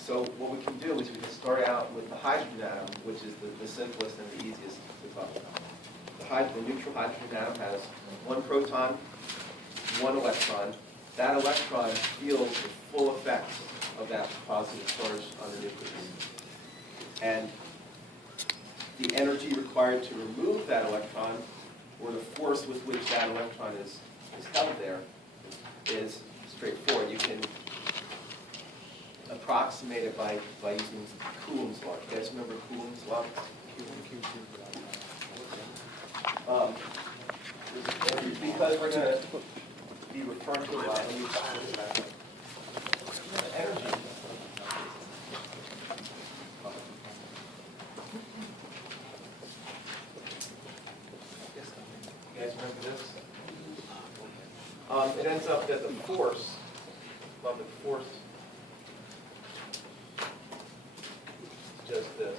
So what we can do is we can start out with the hydrogen atom, which is the simplest and the easiest to talk about. The neutral hydrogen atom has one proton, one electron. That electron feels the full effects of that positive charge on the nucleus. And the energy required to remove that electron, or the force with which that electron is held there, is straightforward. You can approximate it by using Coulomb's law. You guys remember Coulomb's law? Because we're going to be referring to a lot of energy. You guys remember this? It ends up that the force, just this.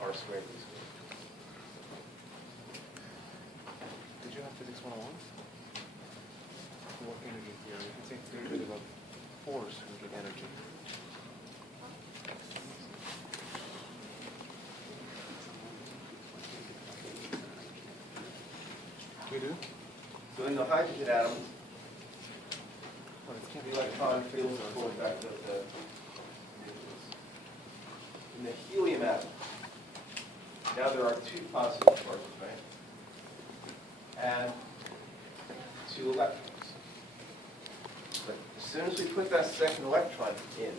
R squared V squared. Did you have physics 101? What energy theory? You can say theory about force and get energy. We do? So in the hydrogen atom, the electron feels the full effect of the nucleus. In the helium atom, now there are two positive charges, right? And two electrons. But as soon as we put that second electron in,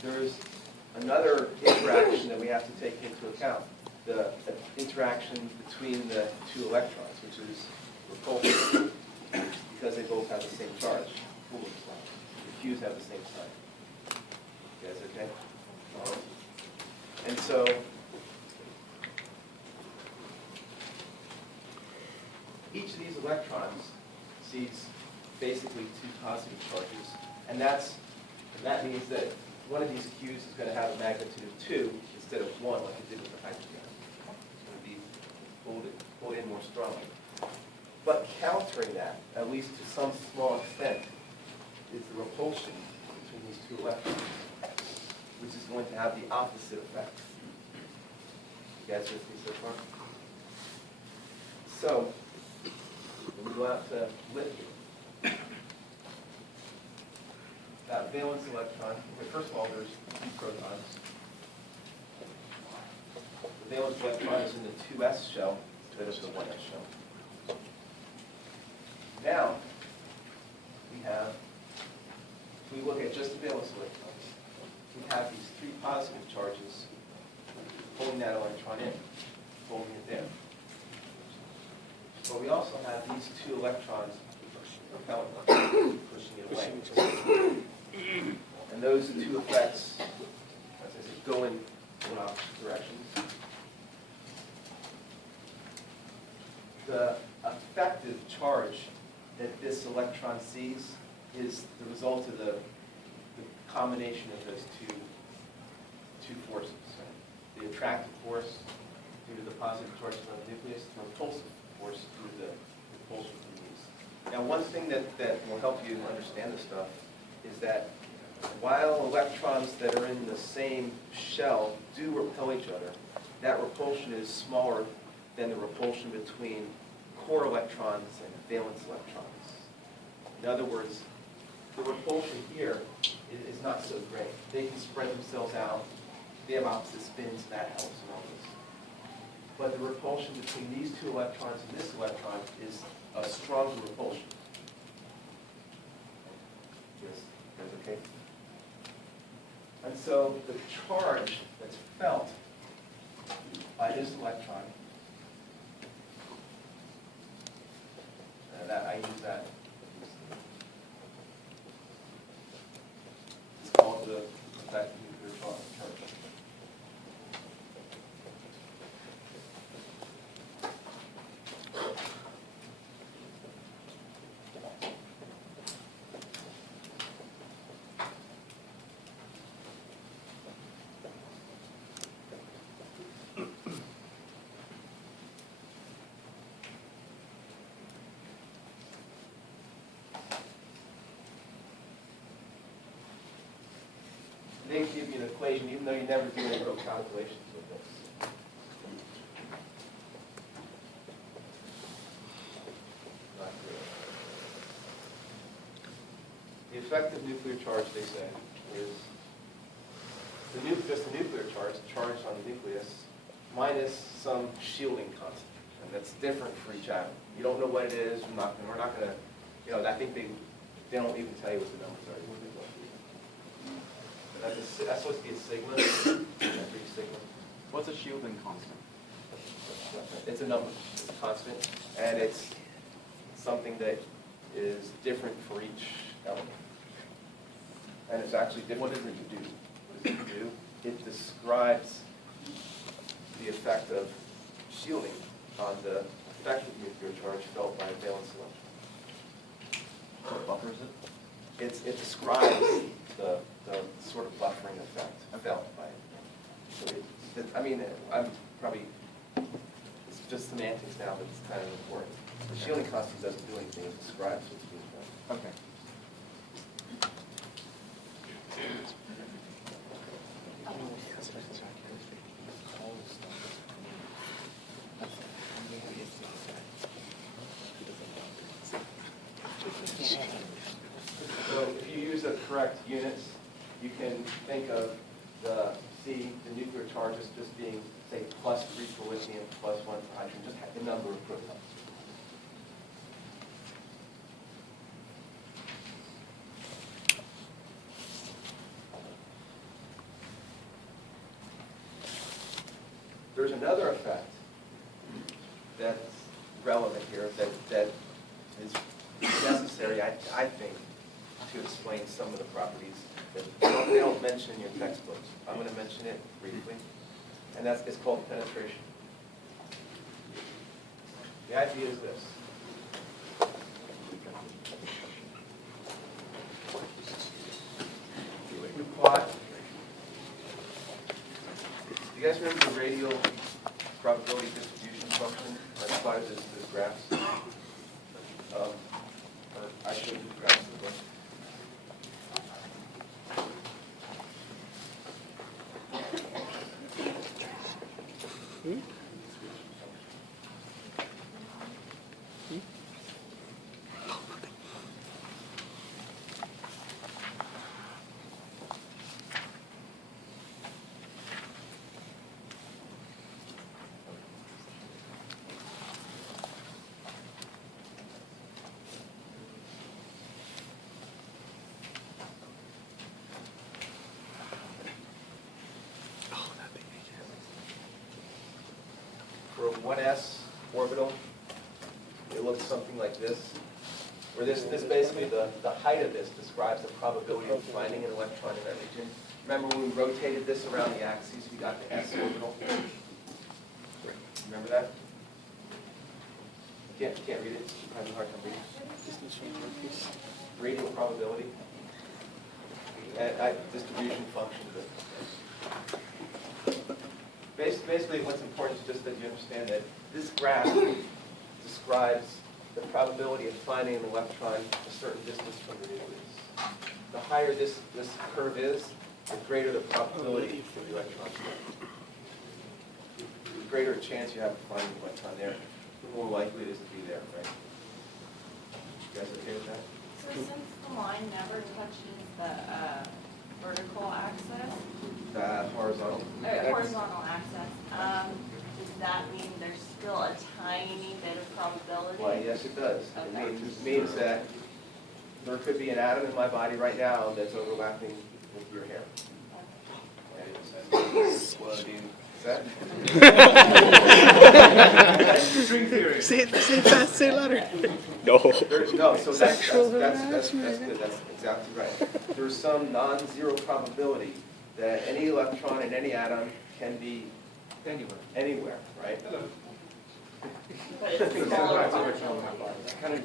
there's another interaction that we have to take into account. The interaction between the two electrons, which is repulsion, because they both have the same charge. Coulomb's law. The Q's have the same sign. You guys okay? And so, each of these electrons sees basically two positive charges, and that means that one of these Q's is going to have a magnitude of 2 instead of 1, like it did with the hydrogen. It's going to be pulled in more strongly. But countering that, at least to some small extent, is the repulsion between these two electrons, which is going to have the opposite effect. You guys with me so far? So, when we go out to lithium, that valence electron, okay, first of all, there's two protons. The valence electron is in the 2s shell instead of the 1s shell. Now, if we look at just the valence electrons, we have these three positive charges pulling that electron in, holding it there. But we also have these two electrons repelling it, pushing it away. And those two effects, as I said, go in opposite directions. The effective charge that this electron sees is the result of the combination of those two forces. Right? The attractive force due to the positive charges on the nucleus, the repulsive force due to the repulsion from these. Now, one thing that will help you understand this stuff is that while electrons that are in the same shell do repel each other, that repulsion is smaller than the repulsion between core electrons and valence electrons. In other words, the repulsion here is not so great. They can spread themselves out. They have opposite spins, and that helps in all this. But the repulsion between these two electrons and this electron is a stronger repulsion. Yes, that's okay? And so the charge that's felt by this electron, I use that. It's called the effective nuclear charge. an equation, even though you never do any real calculations with this. Not good. The effective nuclear charge, they say, is just the nuclear charge, the charge on the nucleus, minus some shielding constant. And that's different for each atom. You don't know what it is, we're not going to, I think they don't even tell you what the numbers are. That's supposed to be a sigma, every sigma. What's a shielding constant? It's a number, it's a constant, and it's something that is different for each element. And it's actually different. What does it do? What does it do? It describes the effect of shielding on the effective nuclear charge felt by a valence electron. What buffers it? It describes the sort of buffering effect felt by it. So I'm probably, it's just semantics now, but it's kind of important. The shielding constant doesn't do anything, it describes what's being done. Okay. So if you use the correct units, you can think of the nuclear charge as just being, say, +3 for lithium, +1 for hydrogen, just the number of protons. There's another effect that's relevant here that is necessary, I think, to explain some of the properties that they don't mention in your textbooks. I'm going to mention it briefly, and it's called penetration. The idea is this. You plot. Do you guys remember the radial probability distribution function? I plotted this graphs. Or I showed you the graphs in the book. For a 1s orbital, it looks something like this. Where this basically, the height of this describes the probability of finding an electron in that region. Remember when we rotated this around the axis, we got the s orbital? Remember that? You can't read it, it's kind of hard to read. Radial probability. And distribution function. Basically, what's important is just that you understand that this graph describes the probability of finding an electron a certain distance from the nucleus. The higher this curve is, the greater the probability for the electron. The greater a chance you have of finding an electron there, the more likely it is to be there, right? You guys okay with that? So since the line never touches the vertical axis, Horizontal. horizontal axis, does that mean there's still a tiny bit of probability? Why, yes, it does. Okay. It means that there could be an atom in my body right now that's overlapping with your hair. And it's, well, I mean, is that? String theory. Say it fast, say it louder. No. No, so that's good. That's exactly right. There's some non-zero probability that any electron in any atom can be anywhere, right? But it's smaller. Kind of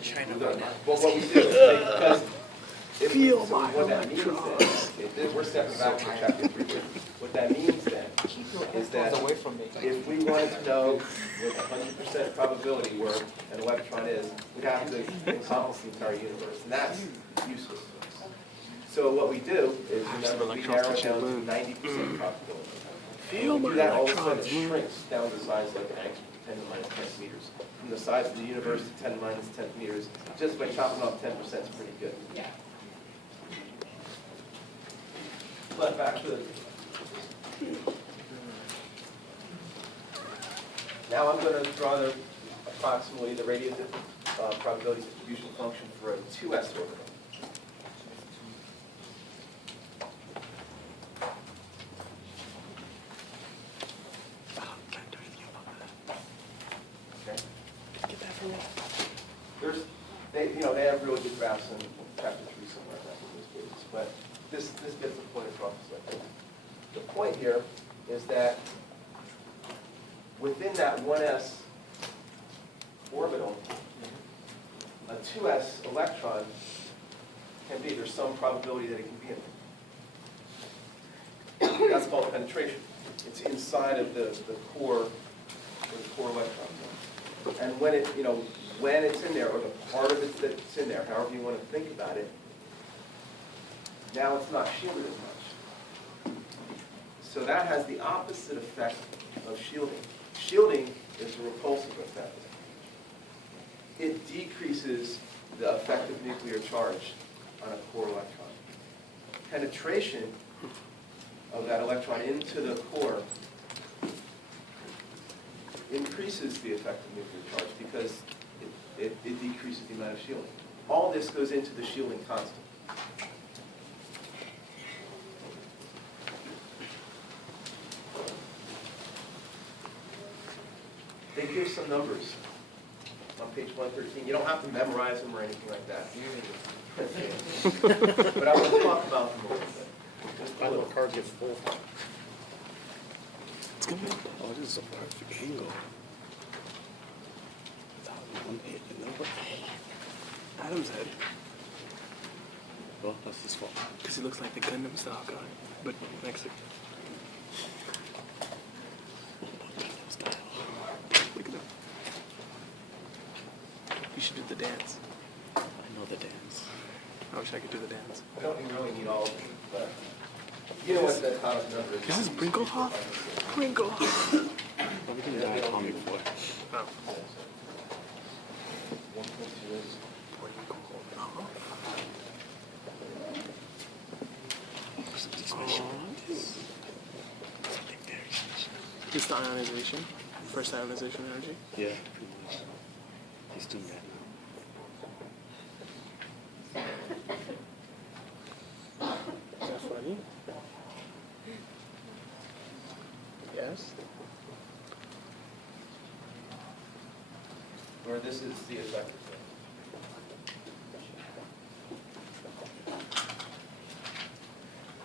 well, what we do is because what that means then, we're stepping back to chapter 3 here. What that means then is that if we wanted to know with 100% probability where an electron is, we'd have to encompass the entire universe, and that's useless to us. So what we do is, some remember, we electrons narrow it touching down the to moon. 90% probability. Feel When we my do that, all of a sudden it electrons move. shrinks down to size like an extra 10 to the minus 10 meters. From the size of the universe to 10 to the minus 10 meters, just by chopping off 10% is pretty good. Yeah. But back to, now I'm going to draw the approximately the radius probability distribution function for a 2s orbital. Okay. Get that for me. They have really good graphs in chapter 3 somewhere in those pages, but this gets the point across. I think the point here is that within that 1s orbital, a 2s electron can be, there's some probability that it can be in there. That's called penetration. It's inside of the core, where the core electron is. And when when it's in there, or the part of it that's in there, however you want to think about it, now it's not shielded as much. So that has the opposite effect of shielding. Shielding is a repulsive effect. It decreases the effective nuclear charge on a core electron. Penetration of that electron into the core increases the effective nuclear charge because it decreases the amount of shielding. All this goes into the shielding constant. They give some numbers on page 113. You don't have to memorize them or anything like that. But I want to talk about them a little bit. Just a I know little. the card gets full. It's gonna be. Oh, this is a perfect angle. Without one hit, you know what? Adam's head. Well, that's his fault. Because he looks like the Gundam style guy, but Mexican. Gundam style. Look at him. You should do the dance. I know the dance. I wish I could do the dance. I don't really need all of them, but you know what the atomic number is. This is Brinklehoff? Brinklehoff. Well, we can die atomic boy. Oh. 1.2 is This the ionization? First ionization energy? Yeah, pretty much. He's doing that now. Is that funny? Yes. or this is the effective thing.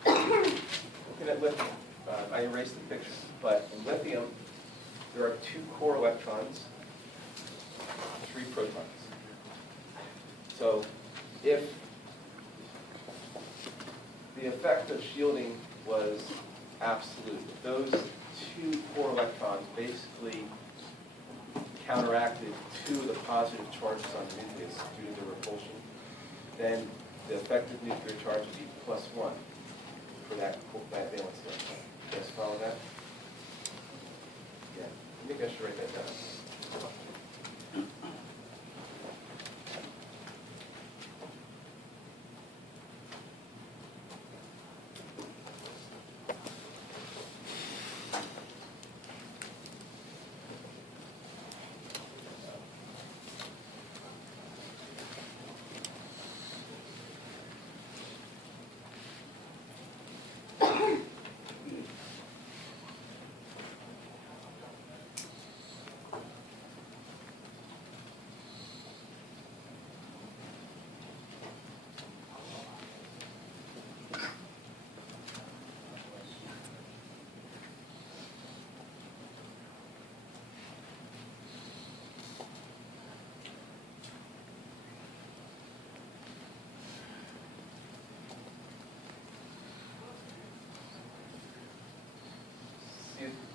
Looking at lithium, I erased the picture, but in lithium, there are 2 core electrons, 3 protons. So if the effect of shielding was absolute, if those 2 core electrons basically counteracted 2 of the positive charges on the nucleus due to the repulsion, then the effective nuclear charge would be +1 for that valence electron. You guys follow that? Yeah, I think I should write that down.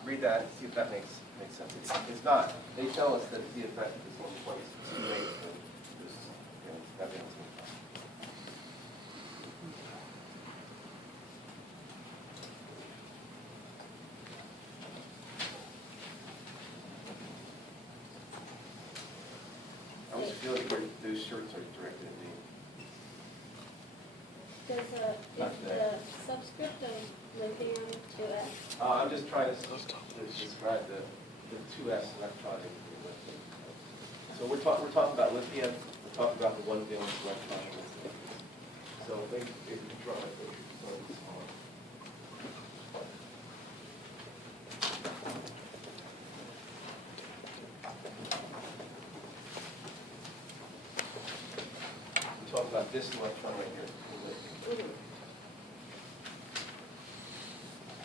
Read that, see if that makes sense. It's not. They tell us that the effect is 1 place. It's too late for this, that valence electron. feel that those shirts are directed at me. Does, Not if today. the subscript of lithium 2S, I'm just trying to describe the 2s electron. So we're talking about lithium, we're talking about the one valence electron. So maybe if you draw it, we talk about this electron right here.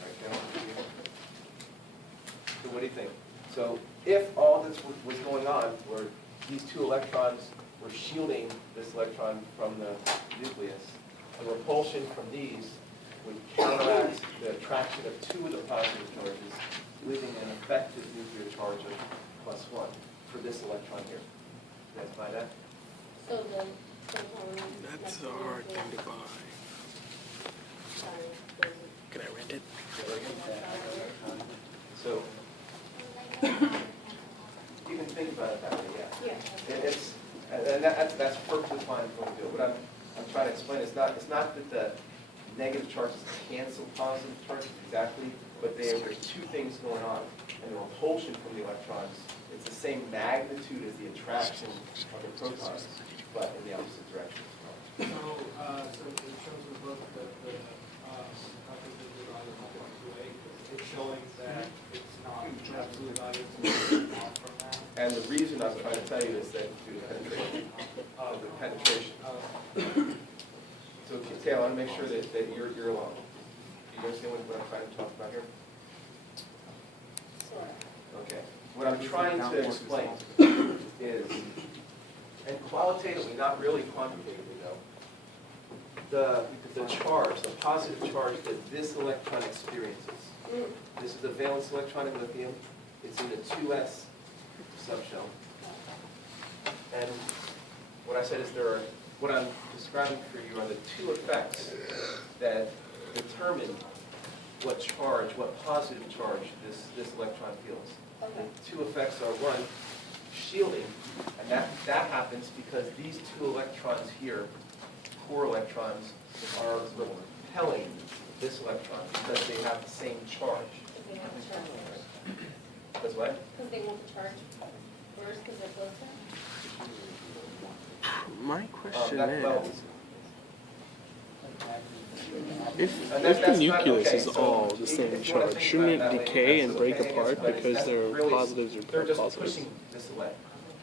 Right down here. So what do you think? So if all this was going on were these two electrons were shielding this electron from the nucleus, the repulsion from these would counteract the attraction of two of the positive charges, leaving an effective nuclear charge of +1 for this electron here. You guys buy that? so the proton. That's a hard thing to buy. Sorry, Can I rent it? So you can think about it that way, yeah. yeah. That's perfectly fine for what we do. What I'm trying to explain is it's not that the negative charges cancel positive charges exactly, but there's two things going on. And the repulsion from the electrons, it's the same magnitude as the attraction of the protons, but in the opposite direction as well. So in terms of both the calculated value of 1.28, it's showing that it's not absolute value, it's off from that. And the reason I'm trying to tell you is that through the penetration, of the penetration. So Taylor, I want to make sure that you're along. Do you understand what I'm trying to talk about here? Sort of. Okay. What I'm trying to explain is, and qualitatively, not really quantitatively though, the charge, the positive charge that this electron experiences. This is the valence electron in lithium. It's in the 2s subshell. And what I said is what I'm describing for you are the two effects that determine what charge, what positive charge this electron feels. Okay. The two effects are, one, shielding, and that happens because these two electrons here, core electrons, are repelling this electron because they have the same charge. Because they want the charge. That's what? Because they want the charge first, because they're closer. My question well, is, if And the that's not nucleus okay. is So all the if same you wanna charge, think shouldn't about it that way, decay that's and break okay, apart but because that's their really- positives They're are just positives? pushing this away.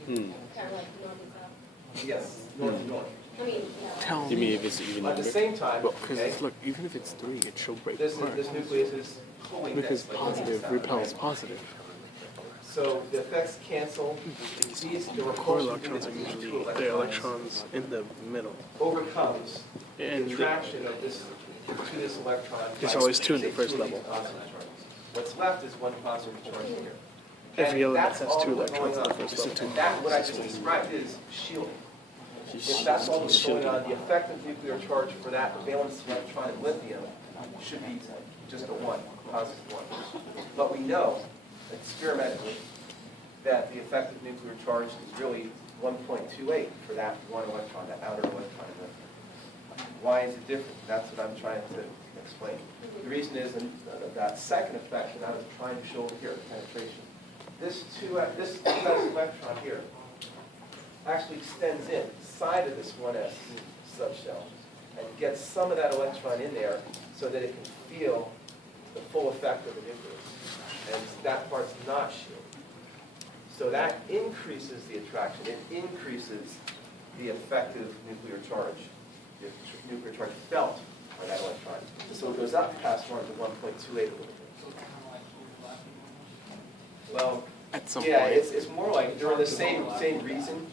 Hmm. Kind of like north and south. Yes, north to north. I mean, no. Tell me if it's even At the number. same time, Because okay, look, even if it's 3, it should break this apart. nucleus is pulling Because this. like positive this. repels positive. So the effects cancel. These, the Core repulsion electrons are between these usually two the electrons in the middle. overcomes And the the- attraction of this to this electron. There's by, always two in the say, first two of these level. positive charges. What's left is one positive charge here. Every And element that's has all 2 that's electrons in going the on. first level. And that, what I just described is shielding. If that's all that's going on, the effective nuclear charge for that valence electron in lithium should be just a 1, positive 1. But we know, experimentally, that the effective nuclear charge is really 1.28 for that one electron, that outer electron in lithium. Why is it different? That's what I'm trying to explain. The reason is that second effect that I was trying to show over here, the penetration. This 2s electron here actually extends inside of this 1s subshell and gets some of that electron in there so that it can feel the full effect of the nucleus. And that part's not shielded. So that increases the attraction. It increases the effective nuclear charge, the nuclear charge felt by that electron. So it goes up past 1 to 1.28 a little bit. So it's kind of like blue black. Well, At some yeah, point. it's more like they're in the same region,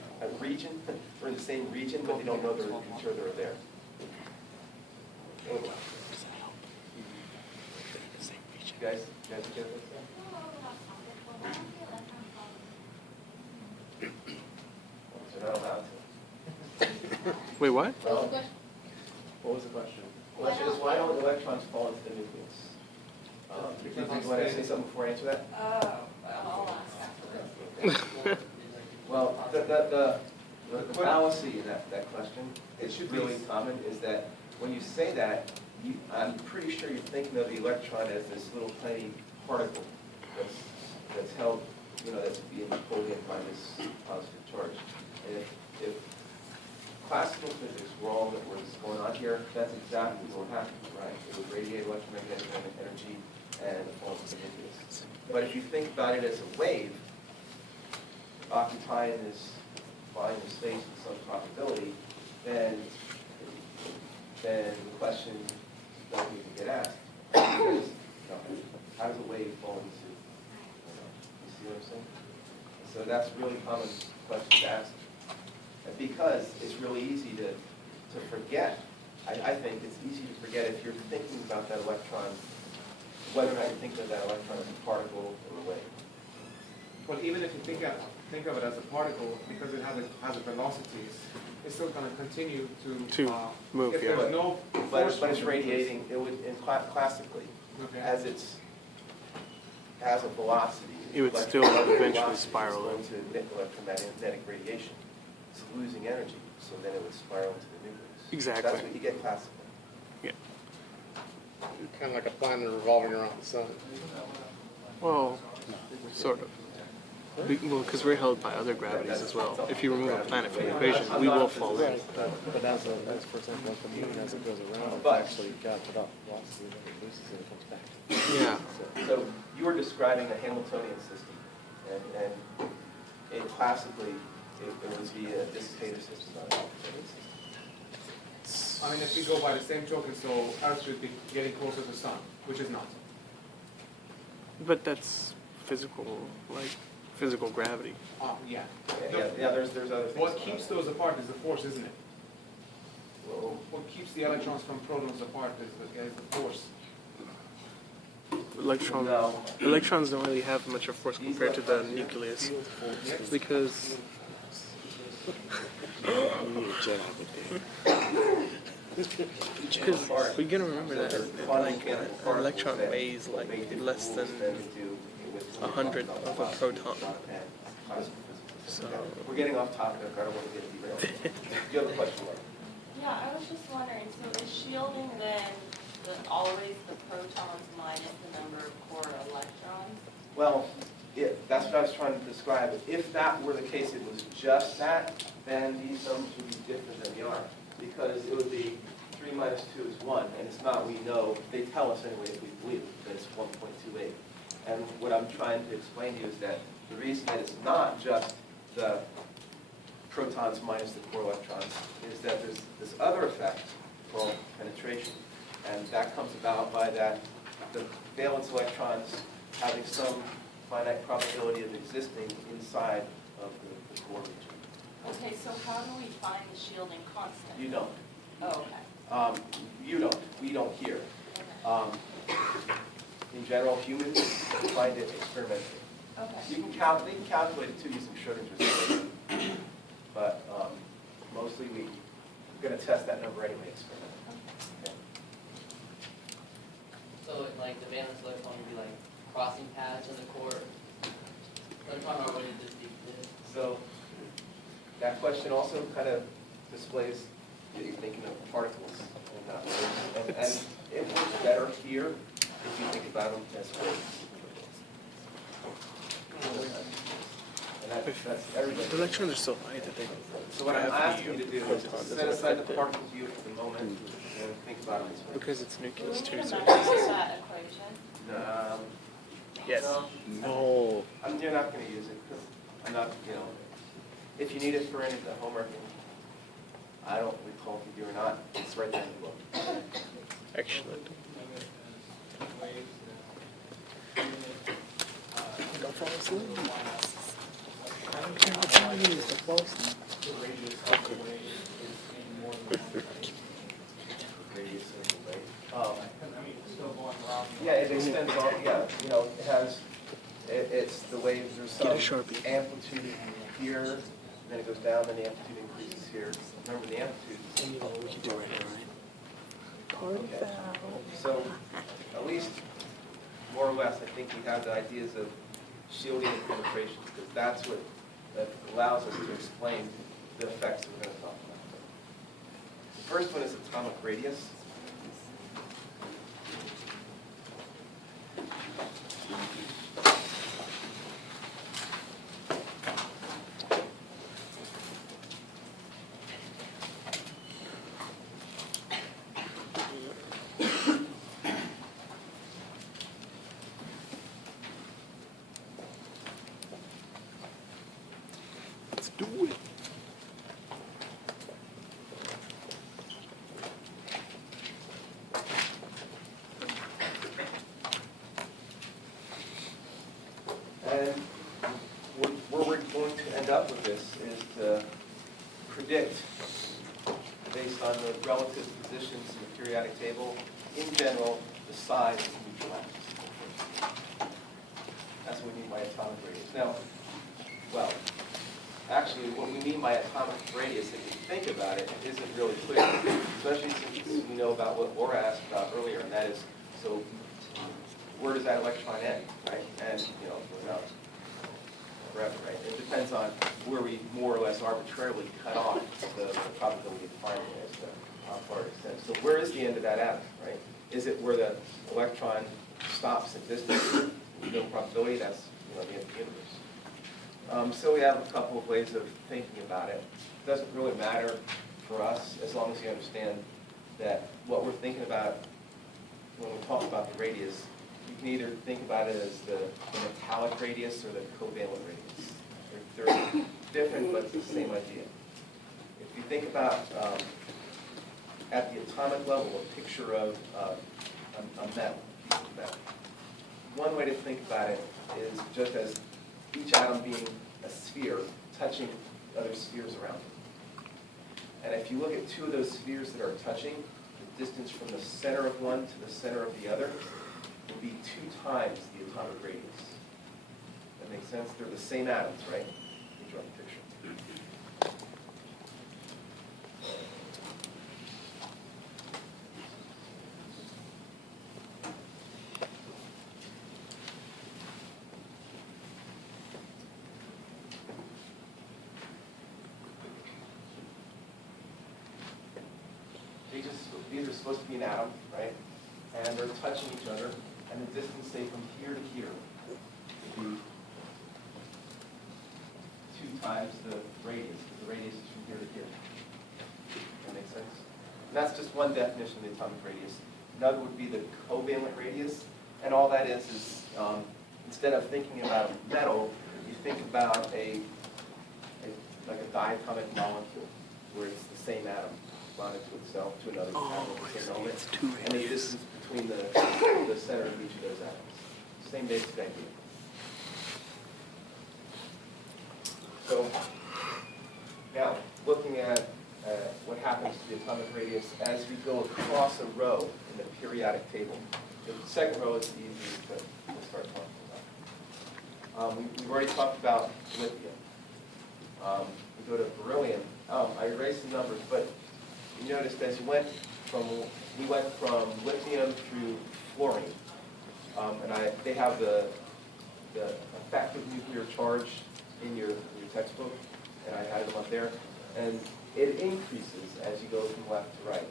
we're in the same region, but they don't know each other are there. Anyway, you guys get this? They're not allowed to. Wait, what? What was the question? What was the question? The question is, why don't electrons fall into the nucleus? Do you want to say something before I answer that? I'll ask after this. Well, The fallacy in that question, It it's should be- really common, is that when you say that, I'm pretty sure you're thinking of the electron as this little tiny particle that's held, that's being pulled in by this positive charge. And if classical physics were all that was going on here, that's exactly what happened, right? It would radiate electromagnetic energy and form the nucleus. But if you think about it as a wave, occupying this volume of space with some probability, then the question doesn't even get asked. Because, how does a wave fall into, you see what I'm saying? So that's a really common question to ask. And because it's really easy to forget, I think it's easy to forget if you're thinking about that electron, whether or not you're thinking of that electron as a particle or a wave. Well, even if you think of it as a particle, because it has a velocity, it's still going to continue To move, if yeah. there's no But force it's from the radiating, it would, classically, Okay. as a velocity. It would electron- still eventually velocity is spiral going to emit electromagnetic radiation. It's losing energy, so then it would spiral into the nucleus. Exactly. That's what you get classically. Yeah. Kind of like a planet revolving around the sun. Well, sort of. Well, because we're held by other gravities as well. If you remove a planet from the equation, we will fall in. But as for example, like the moon, as it goes around, it's But- actually got without velocity, then it loses and it comes back. Yeah. So you were describing a Hamiltonian system, and it classically, it would be a dissipative system, not a Hamiltonian system. I mean, if we go by the same token, so Earth should be getting closer to the sun, which is not. But that's physical gravity. Yeah. Yeah, there's other things. What going keeps on. those apart is the force, isn't it? Well, What keeps the electrons from protons apart is the force. No. Electrons don't really have much of force compared to the nucleus because You need a jet out because we gotta remember that like an electron weighs like less than 100 of a proton. So We're getting off topic, I don't want to get derailed. Do you have a question, Laura? Yeah, I was just wondering, so is shielding then always the protons minus the number of core electrons? Well, that's what I was trying to describe. If that were the case, it was just that, then these numbers would be different than they are. Because it would be 3 minus 2 is 1, and it's not, we know, they tell us anyway if we believe that it's 1.28. And what I'm trying to explain to you is that the reason that it's not just the protons minus the core electrons is that there's this other effect called penetration. And that comes about by that the valence electrons having some finite probability of existing inside of the core region. Okay, so how do we find the shielding constant? You don't. Oh, okay. You don't. We don't here. Okay. In general, humans find it experimentally. Okay. They can calculate it too using Schrödinger's equation. But mostly we're going to test that number anyway experimentally. Okay. So like the valence electron would be like crossing paths in the core electron, or would it just be this? So that question also kind of displays that you're thinking of particles and not waves. And it works better here if you think about them as waves. And that's everybody. the electrons are so light that they So what I'm asking you to do is proton set doesn't aside affect the it. particle view for the moment and think about them as waves. Because it's nucleus Can too, we so get back to that equation? yes. No, No. you're not going to use it. 'Cause I'm not, if you need it for any of the homework, I don't recall if you do or not, it's right there in the book. Excellent. Don't fall asleep. I don't care what time it is, don't fall asleep. The radius of the wave is in more than one direction. Radius of the wave. I mean, it's still going around. Yeah, it extends on, it has, it's the waves, there's some Get a Sharpie. amplitude here, and then it goes down, then the amplitude increases here. Remember, the amplitude. We can do it right now, right? Okay. So, at least, more or less, I think we have the ideas of shielding and penetration, because that's what that allows us to explain the effects we're going to talk about. The first one is atomic radius. Let's do it. And where we're going to end up with this is to predict, based on the relative positions in the periodic table, in general, the size of neutral atoms. That's what we mean by atomic radius. Now, well, actually, what we mean by atomic radius, if you think about it, isn't really clear, especially since we know about what Laura asked about earlier, and that is, so where does that electron end, right? And, you know, it goes out forever, right? It depends on where we more or less arbitrarily cut off the probability of finding it as to how far it extends. So where is the end of that atom, right? Is it where the electron stops existing? No probability, that's, you know, the end of the universe. So we have a couple of ways of thinking about it. It doesn't really matter for us as long as you understand that what we're thinking about when we talk about the radius, you can either think about it as the metallic radius or the covalent radius. They're different, but it's the same idea. If you think about, at the atomic level, a picture of a metal, piece of metal. One way to think about it is just as each atom being a sphere touching other spheres around it. And if you look at two of those spheres that are touching, the distance from the center of one to the center of the other will be 2 times the atomic radius. That makes sense? They're the same atoms, right? Let me draw the picture. These are supposed to be an atom, right? And they're touching each other, and the distance, say, from here to here would be 2 times the radius, because the radius is from here to here. That makes sense? And that's just one definition of the atomic radius. Another would be the covalent radius, and all that is instead of thinking about a metal, you think about like a diatomic molecule, where it's the same atom bonded to itself, to another atom at the same element, and the distance between the center of each of those atoms. Same basic idea. So now, looking at what happens to the atomic radius as we go across a row in the periodic table. The second row is the easiest to start talking about. We've already talked about lithium. We go to beryllium. I erased the numbers, but you noticed as we went from lithium through fluorine, and they have the effective nuclear charge in your textbook, and I added them up there, and it increases as you go from left to right.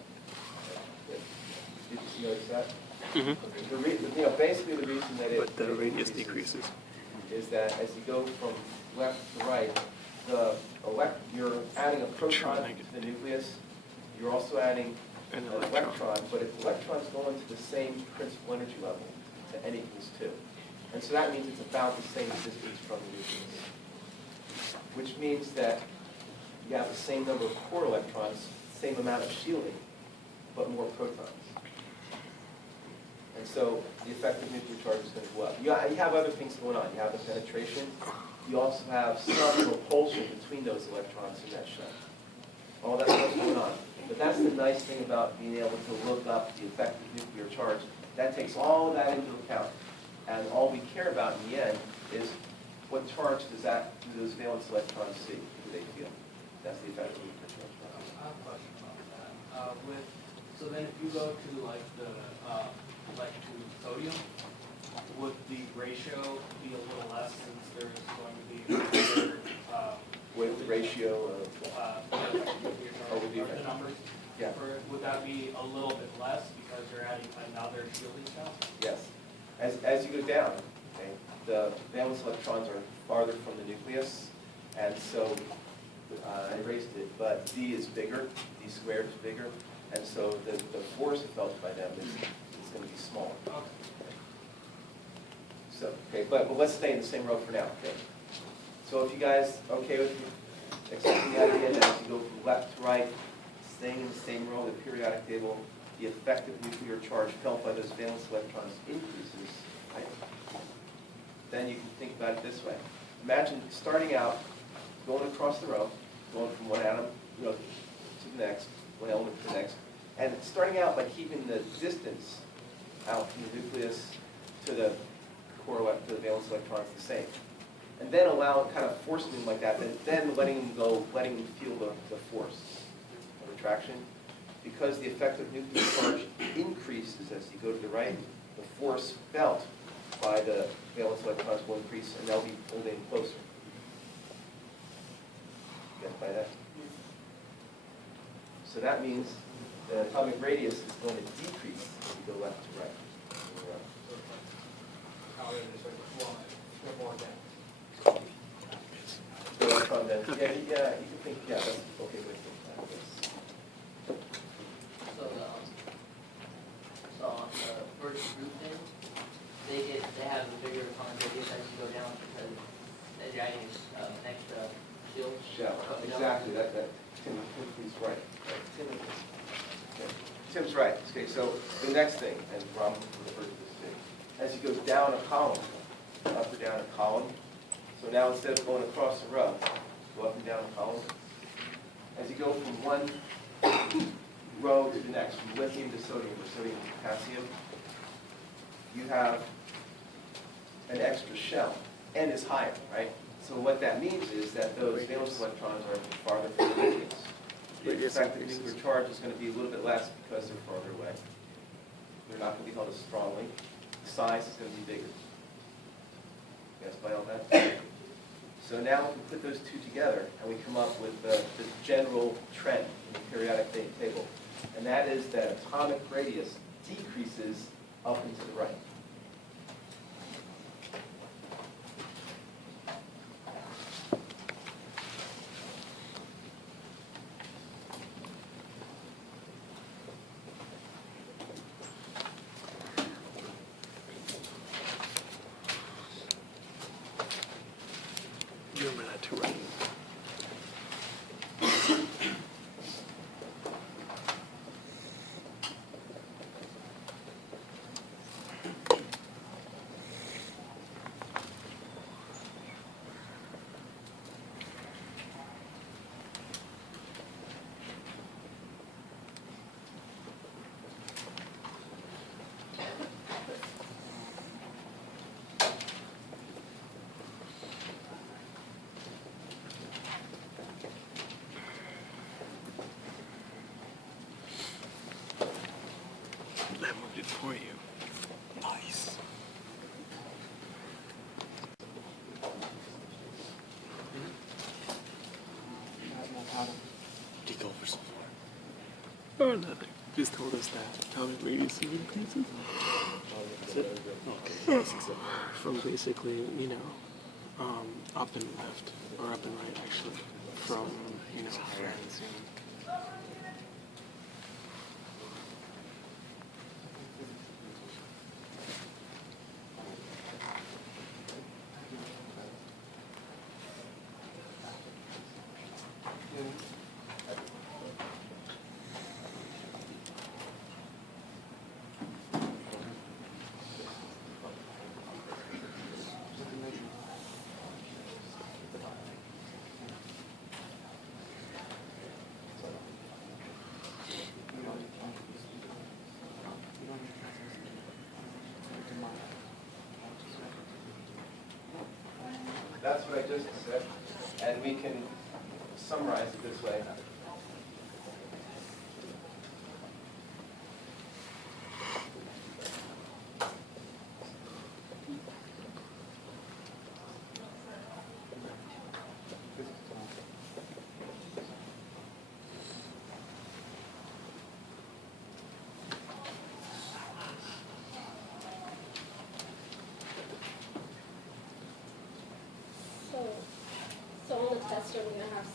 Did you notice that? Mm-hmm. Basically the reason that But the radius decreases. is that as you go from left to right, you're adding a proton to the nucleus. You're also adding an electron, but if electrons go into the same principal energy level, to n equals 2. And so that means it's about the same distance from the nucleus, which means that you have the same number of core electrons, same amount of shielding, but more protons. And so the effective nuclear charge is going to go up. You have other things going on. You have the penetration. You also have some repulsion between those electrons in that shell. All that stuff's going on. But that's the nice thing about being able to look up the effective nuclear charge. That takes all of that into account. And all we care about in the end is what charge do those valence electrons see? Do they feel? That's the effective nuclear charge. I have a question about that. So then if you go to like to sodium, would the ratio be a little less since there's going to be another with the ratio of, Or would be the numbers? Yeah. Or would that be a little bit less because you're adding another shielding cell? yes. As you go down, okay, the valence electrons are farther from the nucleus, and so I erased it, but D is bigger, D squared is bigger, and so the force felt by them is going to be smaller. So, okay, but let's stay in the same row for now, okay? So if you guys okay with accepting the idea that as you go from left to right, staying in the same row of the periodic table, the effective nuclear charge felt by those valence electrons increases, right? Then you can think about it this way. Imagine starting out, going across the row, going from one atom to the next, one element to the next, and starting out by keeping the distance out from the nucleus to the core, to the valence electrons the same. And then kind of forcing them like that, then letting them go, letting them feel the force of attraction. Because the effective nuclear charge increases as you go to the right, the force felt by the valence electrons will increase, and they'll be pulled in closer. Get by that? So that means the atomic radius is going to decrease as you go left to right. The electron density. Yeah, you can think, yeah, that's okay with it. So on the first group thing, they have a bigger atomic radius as you go down because they're adding an extra shield. Yeah, exactly, Tim's right. Tim's right. Okay, so the next thing, and Ram referred to this too, as he goes down a column, up or down a column, so now instead of going across the row, go up and down a column. As you go from one row to the next, from lithium to sodium, or sodium to potassium, you have an extra shell. N is higher, right? So what that means is that those valence electrons are farther from the nucleus. The effective nuclear charge is going to be a little bit less because they're farther away. They're not going to be held as strongly. The size is going to be bigger. You guys buy all that? So now we can put those two together and we come up with the general trend in the periodic table. And that is that atomic radius decreases up and to the right. Remember that to write. I moved it for you. Nice. Take over so far. Oh, nothing. Just told us that atomic radius increases. Okay. From basically, up and left, or up and right, actually. From, friends and That's what I just said, and we can summarize it this way.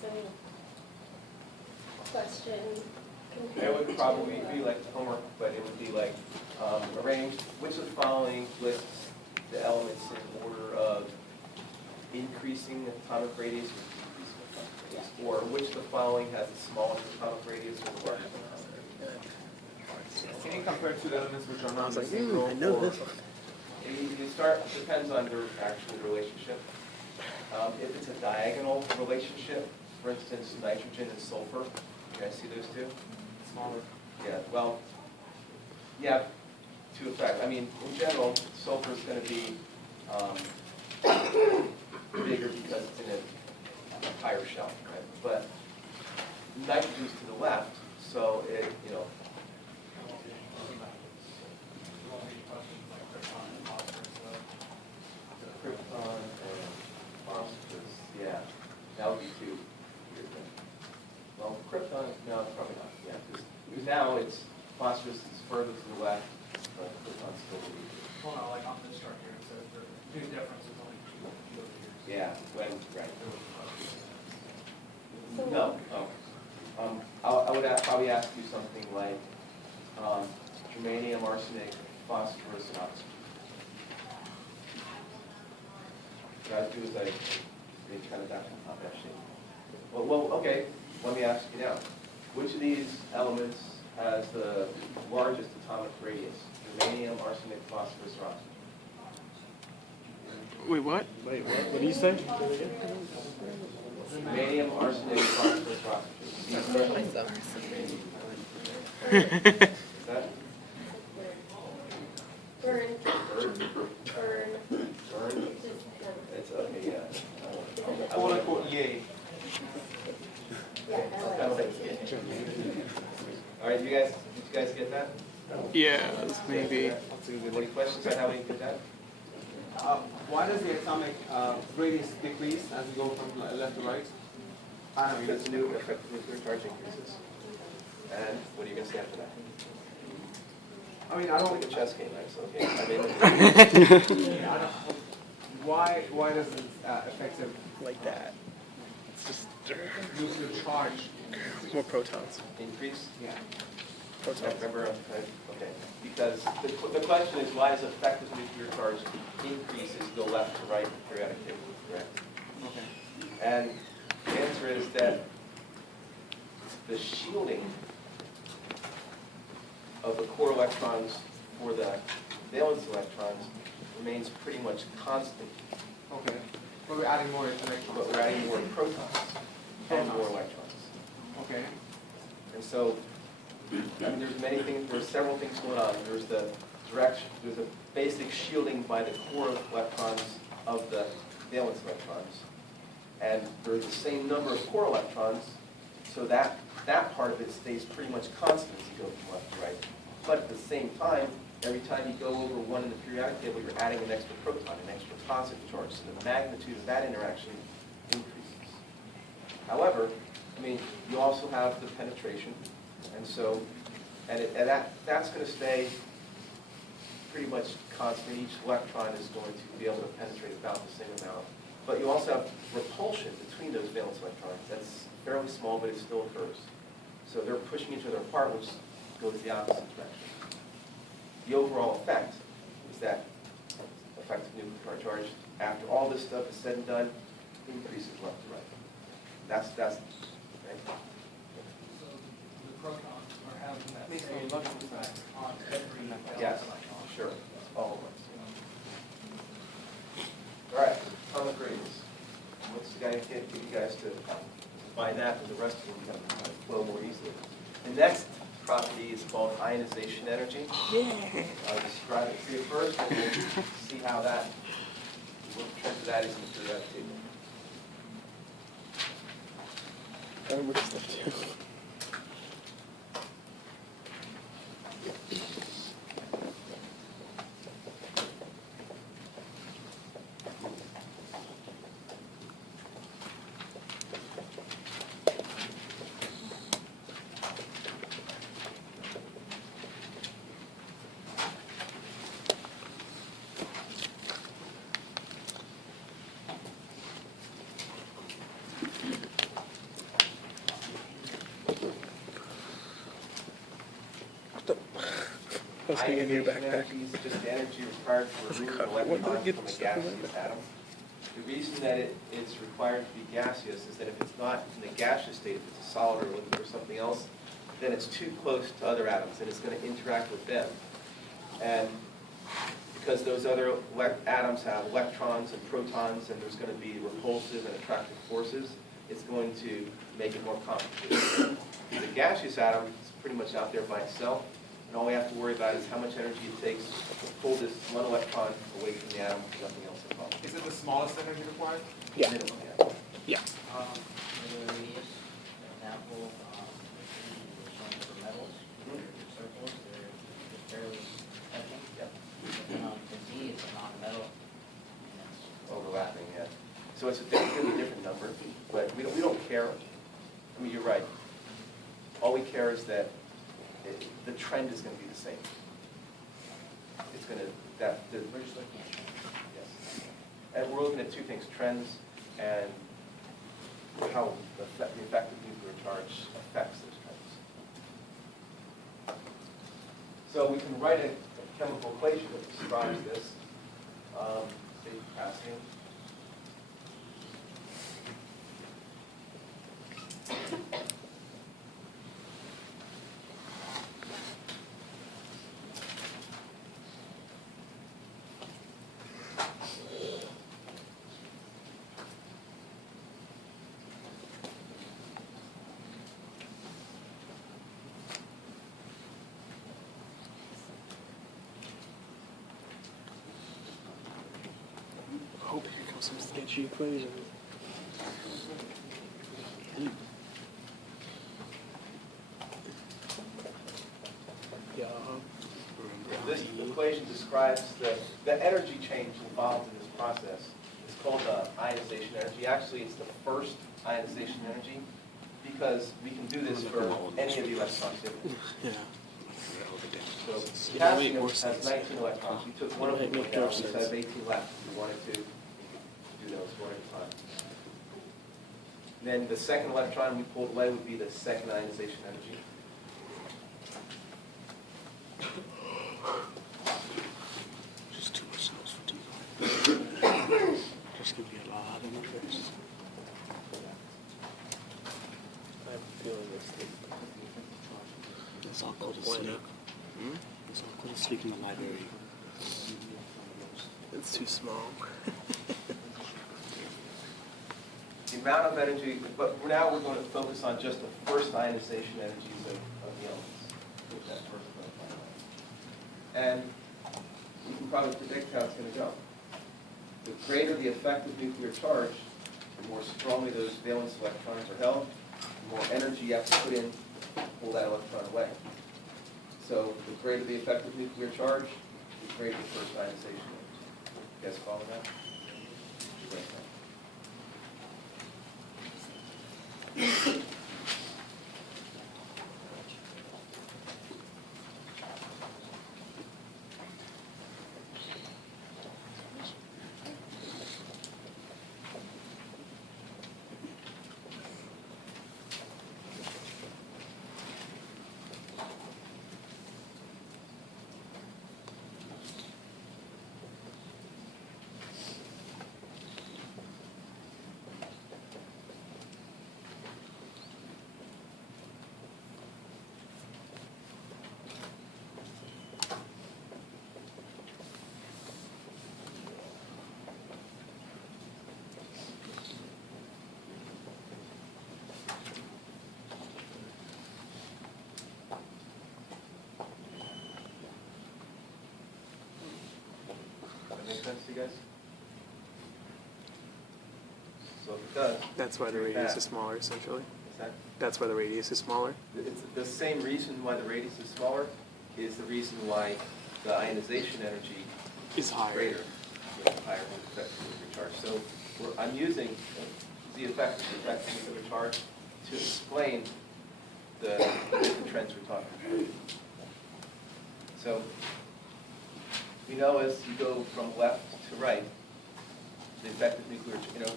some question. It would probably be like homework, but it would be like, arrange which of the following lists the elements in order of increasing the atomic radius or decreasing the atomic radius? Or which of the following has the smallest atomic radius or the largest atomic radius? Can you compare two elements which are I not was in like, the same row? I know or- this one. You start, depends on their actual relationship. If it's a diagonal relationship, for instance, nitrogen and sulfur, you guys see those two? Smaller. Yeah, well, yeah, to effect. I mean, in general, sulfur is going to be bigger because it's in a higher shell, right? But nitrogen's to the left, so it, you know, krypton and phosphorus, yeah, that would be two. Well, krypton, no, probably not, yeah, because now it's, phosphorus is further to the left, but krypton's still the lead. Well, no, like on this chart here, it says the big difference is only 2 years. Yeah, when, right. So- No, I would probably ask you something like germanium, arsenic, phosphorus, and oxygen. What I do is they kind of that shape. Well, okay, let me ask you now. Which of these elements has the largest atomic radius? Germanium, arsenic, phosphorus, or oxygen? Wait, what? Wait, what did you say? Germanium, arsenic, phosphorus, or oxygen. Is that Burn, bird? burn, Burn? just, It's okay, yeah. Quote unquote, yay. yeah, I like it. All right, did you guys get that? Yes, maybe. Any questions on how we did that? Why does the atomic radius decrease as you go from left to right? I don't know. Because new effective nuclear charge increases. And what are you going to say after that? I mean, I It's don't. like a chess game, right? So, okay, I mean, I don't. Why does it effective Like that. It's just nuclear charge? more protons. increase? Yeah. Protons. Remember, okay. Because the question is, why does effective nuclear charge increase as you go left to right in the periodic table, correct? Okay. And the answer is that the shielding of the core electrons for the valence electrons remains pretty much constant, Okay. But we're adding more electrons. but we're adding more protons and more electrons. Okay. And so, I mean, there's several things going on. There's the direction, there's a basic shielding by the core electrons of the valence electrons. And there's the same number of core electrons, so that part of it stays pretty much constant as you go from left to right. But at the same time, every time you go over one in the periodic table, you're adding an extra proton, an extra positive charge. So the magnitude of that interaction increases. However, I mean, you also have the penetration, and so, that's going to stay pretty much constant. Each electron is going to be able to penetrate about the same amount. But you also have repulsion between those valence electrons. That's fairly small, but it still occurs. So they're pushing each other apart, which goes the opposite direction. The overall effect is that effective nuclear charge, after all this stuff is said and done, increases left to right. That's right? So the protons are having that Makes same me look at the effect on every Yes, valence electron. sure, all of us. All right, atomic radius. Once the guy can get you guys to find that, and the rest of them can flow more easily. The next property is called ionization energy. I'll describe it to you first, and we'll see how that, what the trend of that is in the periodic table. I remember stuff too. Let's get in your ionization backpack. energy is just the energy required for removing an What did electron it get from a stuck in gaseous there? atom. The reason that it's required to be gaseous is that if it's not in the gaseous state, if it's a solid or liquid or something else, then it's too close to other atoms and it's going to interact with them. And because those other atoms have electrons and protons and there's going to be repulsive and attractive forces, it's going to make it more complicated. The gaseous atom is pretty much out there by itself, and all we have to worry about is how much energy it takes to pull this one electron away from the atom, nothing else involved. Is it the smallest energy required? Yeah. Minimum, yeah. Regular radius, for example, showing for metals, circles, they're just barely touching. Yep. The D is a non-metal, and it's Overlapping, yeah. So it's a completely different number, but we don't care. I mean, you're right. All we care is that the trend is going to be the same. It's going to, we're just looking at trends. yes. And we're looking at two things, trends and how the effective nuclear charge affects those trends. So we can write a chemical equation that describes this. State potassium. Hope here comes some sketchy equation. Yeah. This equation describes the energy change involved in this process. It's called ionization energy. Actually, it's the first ionization energy because we can do this for any of the electrons. Yeah. So It might make potassium more has sense. 19 electrons. We took one of It them might make down. more We sense. have 18 left. If we wanted to, we could do those one at a time. Then the second electron we pulled away would be the second ionization energy. Just too much notes for too. Just give me a lot of numbers. I'm feeling this. Let's all go to sleep. Let's all go to sleep in the library. It's too small. The amount of energy, but now we're going to focus on just the first ionization energies of the elements. With that first electron. And you can probably predict how it's going to go. The greater the effective nuclear charge, the more strongly those valence electrons are held, the more energy you have to put in to pull that electron away. So the greater the effective nuclear charge, the greater the first ionization energy. You guys follow that? Great. That make sense to you guys? So if it does, That's why the radius is smaller, essentially. is that? That's why the radius is smaller. It's the same reason why the radius is smaller is the reason why the ionization energy Is higher. greater, higher with effective nuclear charge. So I'm using the effective nuclear charge to explain the different trends we're talking about. So we know as you go from left to right, the effective nuclear,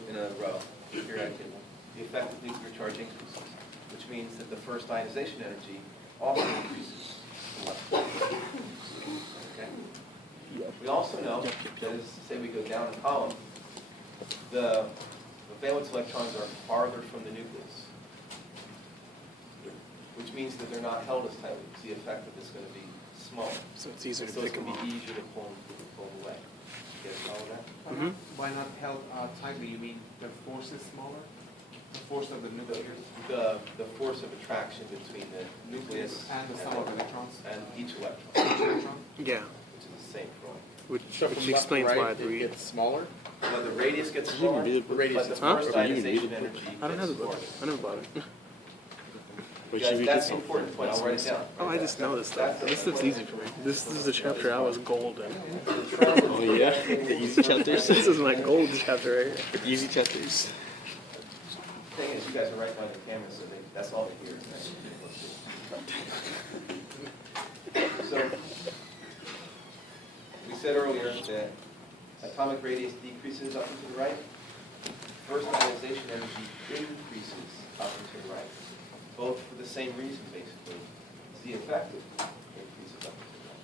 in a row, periodic table, the effective nuclear charge increases, which means that the first ionization energy also increases from left to right. is, say we go down a column, the valence electrons are farther from the nucleus, which means that they're not held as tightly. So the effect of this is going to be smaller. So it's easier to So it's pick going them to be off. easier to pull away. You guys follow that? Why not held tightly? You mean the force is smaller? The force of the nucleus The force of attraction between the nucleus and the sum of electrons? and each electron, Electron? Yeah, which is the same for all. which, So which from left to explains why right, the it read. gets smaller? Well, the radius gets smaller, need it. but Radius the is Huh? first Or you need ionization it. energy I don't have the gets book. smaller. I never bought it. You guys, that's the important point. I'll write it down. Oh, I just know this stuff. This stuff's easy for me. This is a chapter I was gold in. Oh yeah, the easy chapters. This is my gold chapter right here. Easy chapters. Thing is, you guys are right by the camera, so that's all they hear. Right? So, we said earlier that atomic radius decreases up and to the right. First ionization energy increases up and to the right. Both for the same reason, basically. It's the effect of increases up and to the right.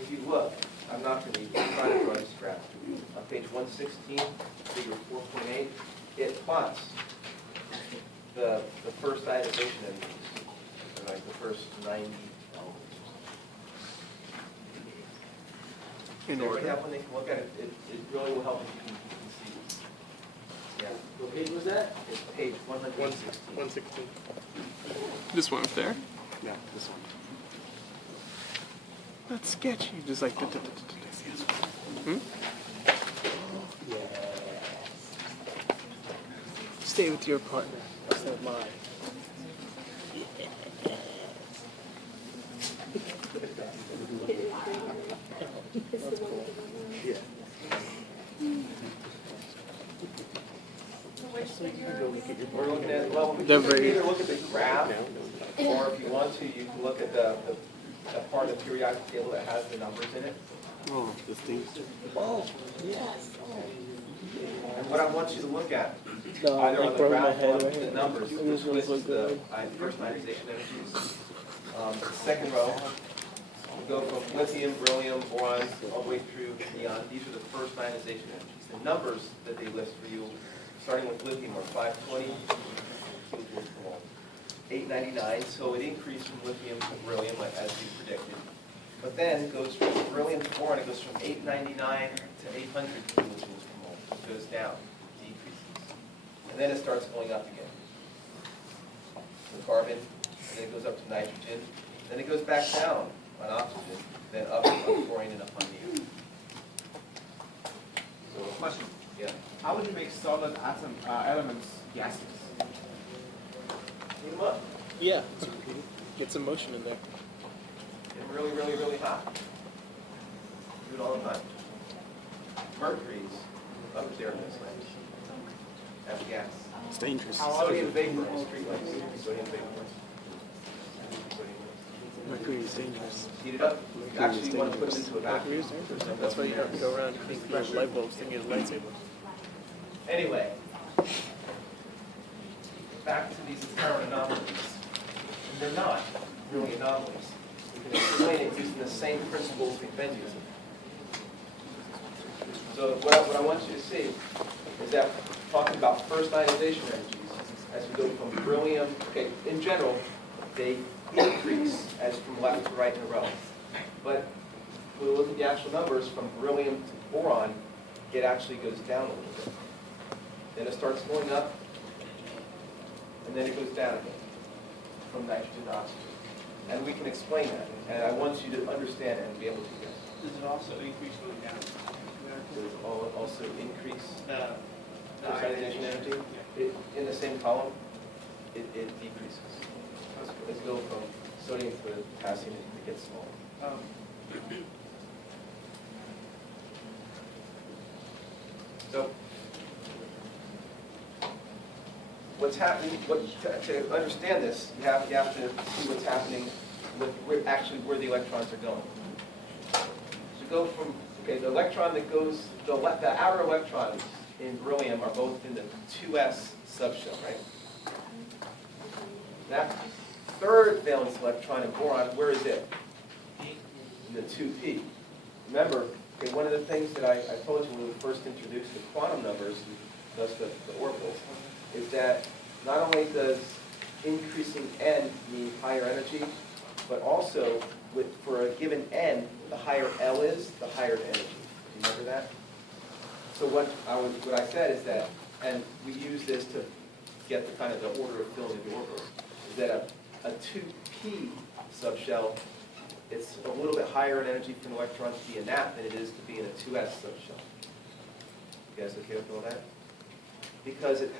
If you look, I'm not going to try to draw this graph. On page 116, figure 4.8, it plots the first ionization energies, like the first 90 elements. In Does everybody order. have one they can look at it? It really will help if you can see. Yeah, What page was that? it's page 116. 116. This one up there? Yeah, this one. That's sketchy. Just like. Hmm? Stay with your partner. That's not mine. Yeah. We're looking at, well, we They're can very- either look at the graph, or if you want to, you can look at the part of the periodic table that has the numbers in it. Oh, this thing. And what I want you to look at, No, either I on the broke my graph head or right the here. numbers, It this was lists so the good. first ionization energies. The second row, we go from lithium, beryllium, boron, all the way through neon. These are the first ionization energies. The numbers that they list for you, starting with lithium, are 520 kilojoules per mole. 899, so it increased from lithium to beryllium, like as we predicted. But then it goes from beryllium to boron, it goes from 899 to 800 kilojoules per mole. It goes down, decreases. And then it starts going up again. The carbon, and then it goes up to nitrogen, then it goes back down on oxygen, then up on chlorine and up on neon. So, Question. yeah. How would you make solid elements gaseous? Heat them up. Yeah. Get some motion in there. Get really, really, really hot. Do it all the time. Mercury's up there in this land. That's gas. It's dangerous. Sodium vapor in street lights. Sodium vapor. Mercury is dangerous. Heat it up. Actually, you want to put them into a Mercury is vacuum. dangerous. That's why you have to go around thinking of light bulbs thinking of lightsabers. Anyway, back to these apparent anomalies. And they're not really anomalies. We can explain it using the same principles we've been using. So what I want you to see is that talking about first ionization energies, as we go from beryllium, okay, in general, they increase as from left to right in a row. But when we look at the actual numbers from beryllium to boron, it actually goes down a little bit. Then it starts going up, and then it goes down again, from nitrogen to oxygen. And we can explain that, and I want you to understand it and be able to get it. Does it also increase going down? Does it also increase The ionization energy? In the same column, it decreases. Let's go from sodium to potassium, it gets smaller. So, what's happening, to understand this, you have to see what's happening with where the electrons are going. So go from, okay, the electron that goes, the outer electrons in beryllium are both in the 2s subshell, right? That third valence electron in boron, where is it? In the 2p. Remember, okay, one of the things that I told you when we first introduced the quantum numbers, thus the orbitals, is that not only does increasing n mean higher energy, but also for a given n, the higher L is, the higher the energy. Remember that? So what I said is that, and we use this to get the kind of the order of filling of the orbitals, is that a 2p subshell, it's a little bit higher in energy for an electron to be in that than it is to be in a 2s subshell. You guys okay with all that? Because it's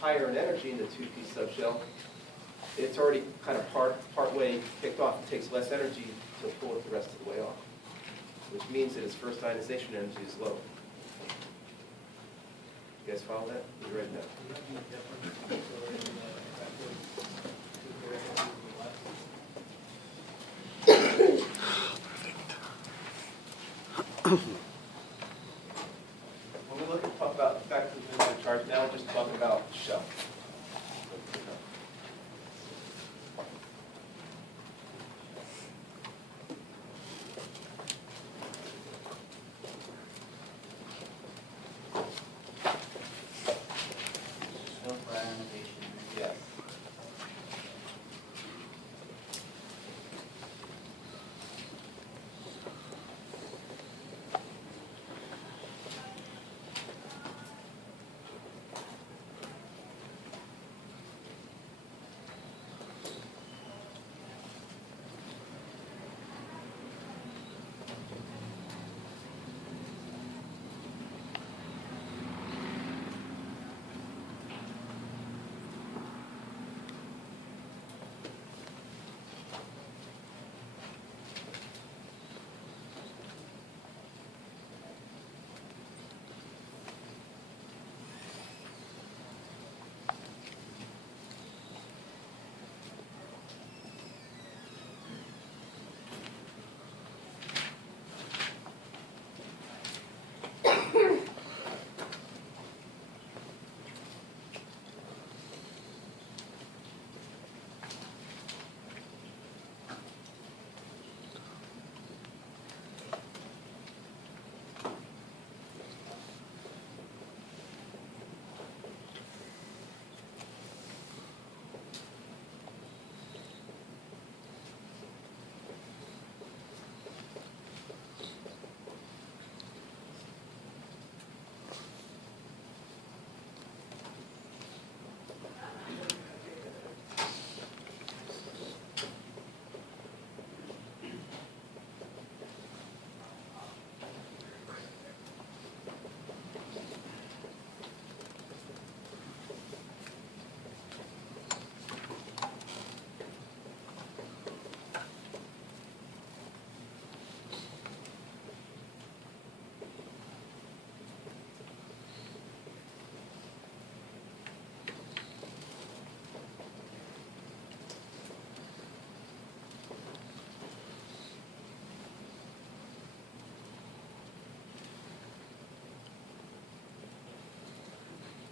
higher in energy in the 2p subshell, it's already kind of part way kicked off. It takes less energy to pull it the rest of the way off, which means that its first ionization energy is low. You guys follow that? You read that? When we look at talk about effective nuclear charge, now we'll just talk about shell. Yes.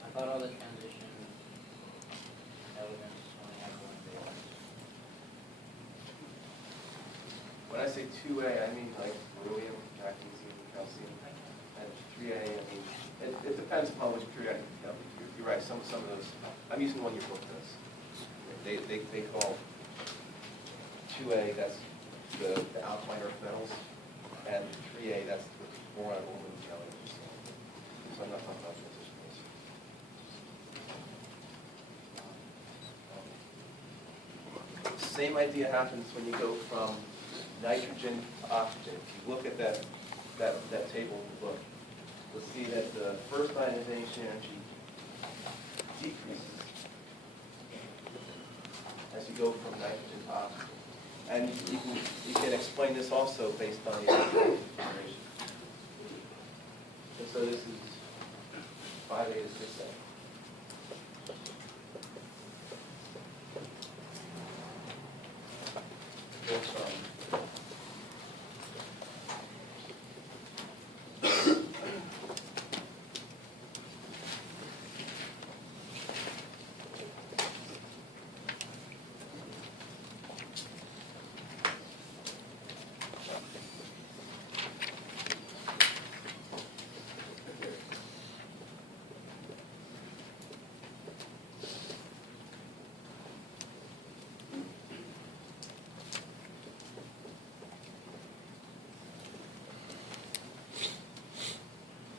I thought all the transition elements only have one valence. When I say 2A, I mean like beryllium, magnesium, calcium, and 3A, I mean, it depends upon which periodic table. You're right, some of those, I'm using the one your book does. They call 2A, that's the alkaline earth metals, and 3A, that's the boron, aluminum, gallium. So I'm not talking about transition rates. same idea happens when you go from nitrogen to oxygen. If you look at that table in the book, you'll see that the first ionization energy decreases as you go from nitrogen to oxygen. And you can explain this also based on the electron configuration. And so this is 5A to 6A. Go from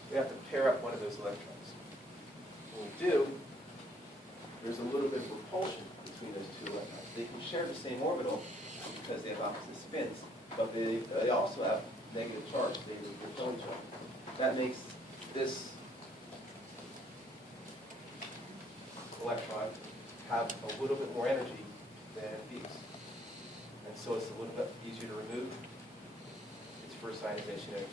we have to pair up one of those electrons. When we do, there's a little bit of repulsion between those two electrons. They can share the same orbital because they have opposite spins, but they also have negative charge. They repel each other. That makes this electron have a little bit more energy than these. And so it's a little bit easier to remove. Its first ionization energy.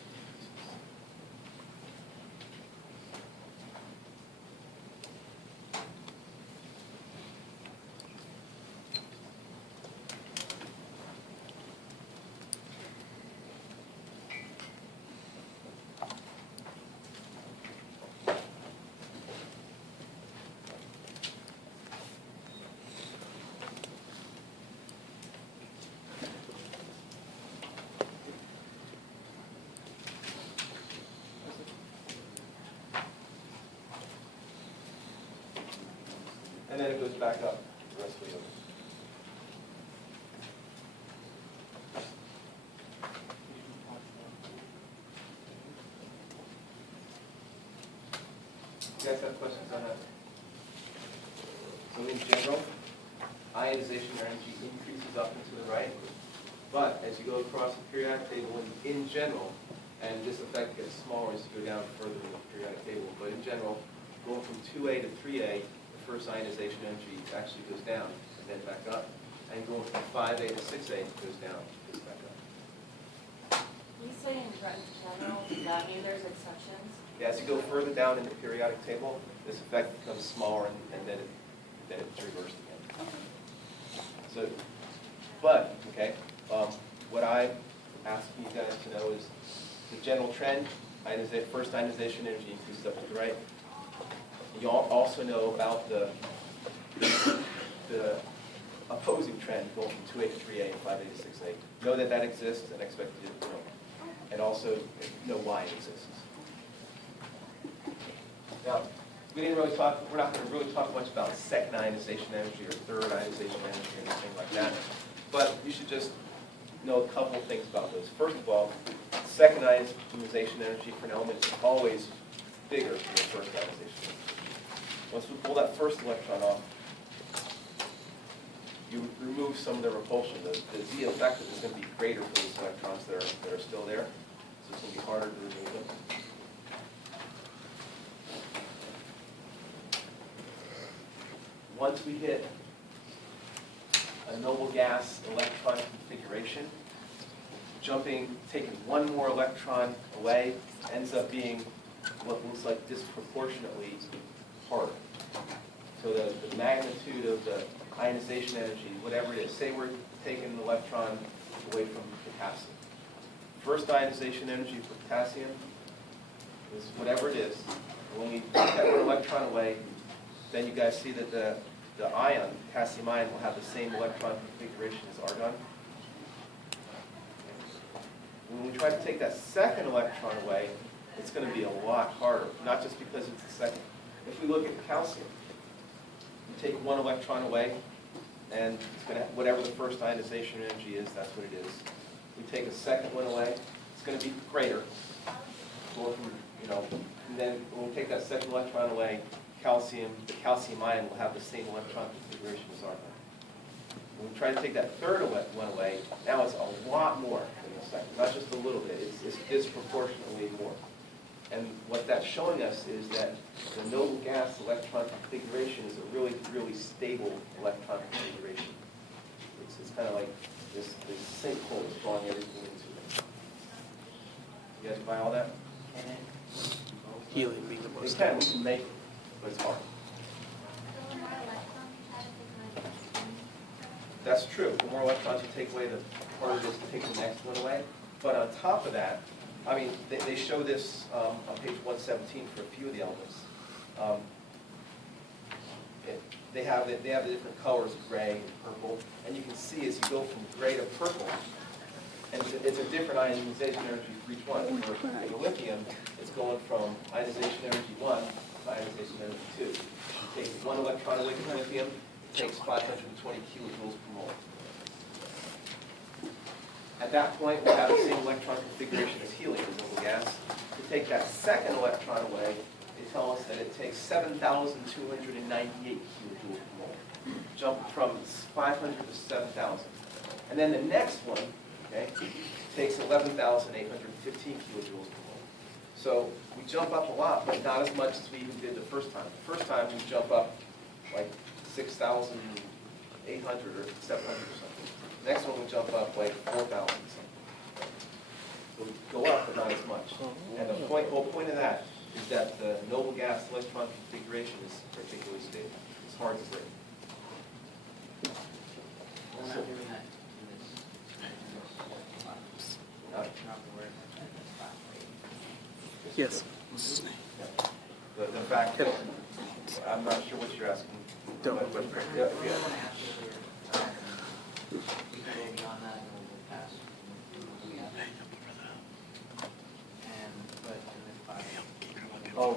And then it goes back up the rest of the others. You guys have questions on that? So in general, ionization energy increases up and to the right, but as you go across the periodic table, in general, and this effect gets smaller as you go down further in the periodic table, but in general, going from 2A to 3A, the first ionization energy actually goes down and then back up, and going from 5A to 6A goes down, goes back up. When you say in general, does that mean there's exceptions? Yeah, as you go further down in the periodic table, this effect becomes smaller and then it's reversed again. So, but, okay, what I'm asking you guys to know is the general trend, first ionization energy increases up to the right. You all also know about the opposing trend going from 2A to 3A and 5A to 6A. Know that that exists and expect you to know. And also know why it exists. Now, we didn't really talk, we're not going to really talk much about second ionization energy or third ionization energy or anything like that. But you should just know a couple of things about those. First of all, second ionization energy for an element is always bigger than the first ionization energy. Once we pull that first electron off, you remove some of the repulsion. The Z effective is going to be greater for these electrons that are still there. So it's going to be harder to remove them. Once we hit a noble gas electron configuration, taking one more electron away ends up being what looks like disproportionately harder. So the magnitude of the ionization energy, whatever it is, say we're taking an electron away from potassium. First ionization energy for potassium is whatever it is. When we take that one electron away, then you guys see that the ion, potassium ion, will have the same electron configuration as argon. When we try to take that second electron away, it's going to be a lot harder, not just because it's the second. If we look at calcium, you take one electron away, and it's going to have whatever the first ionization energy is, that's what it is. We take a second one away, it's going to be greater. And then when we take that second electron away, the calcium ion will have the same electron configuration as argon. When we try to take that third one away, now it's a lot more than the second, not just a little bit, it's disproportionately more. And what that's showing us is that the noble gas electron configuration is a really, really stable electron configuration. It's kind of like this sinkhole is drawing everything into it. You guys buy all that? Helium being the We most can stable. make it, but it's hard. So the more electrons you have, the more it's spinning. That's true. The more electrons you take away, the harder it is to take the next one away. But on top of that, I mean, they show this on page 117 for a few of the elements. They have the different colors of gray and purple, and you can see as you go from gray to purple, and it's a different ionization energy for each one. For the lithium, it's going from ionization energy 1 to ionization energy 2. You take 1 electron away from lithium, it takes 520 kilojoules per mole. At that point, we'll have the same electron configuration as helium, as noble gas. To take that second electron away, they tell us that it takes 7,298 kilojoules per mole. Jump from 500 to 7,000. And then the next one, okay, takes 11,815 kilojoules per mole. So we jump up a lot, but not as much as we even did the first time. The first time we jump up like 6,800 or 700 or something. Next one we jump up like 4,000 something. So we go up, but not as much. And the whole point of that is that the noble gas electron configuration is particularly stable. It's hard to break. We're not doing that in this. Not- Not the word. Yes. The fact that, I'm not sure what you're asking. Don't. But, I yeah. want to ask you earlier, we can go beyond that and we'll pass. We have. And, but, and Oh,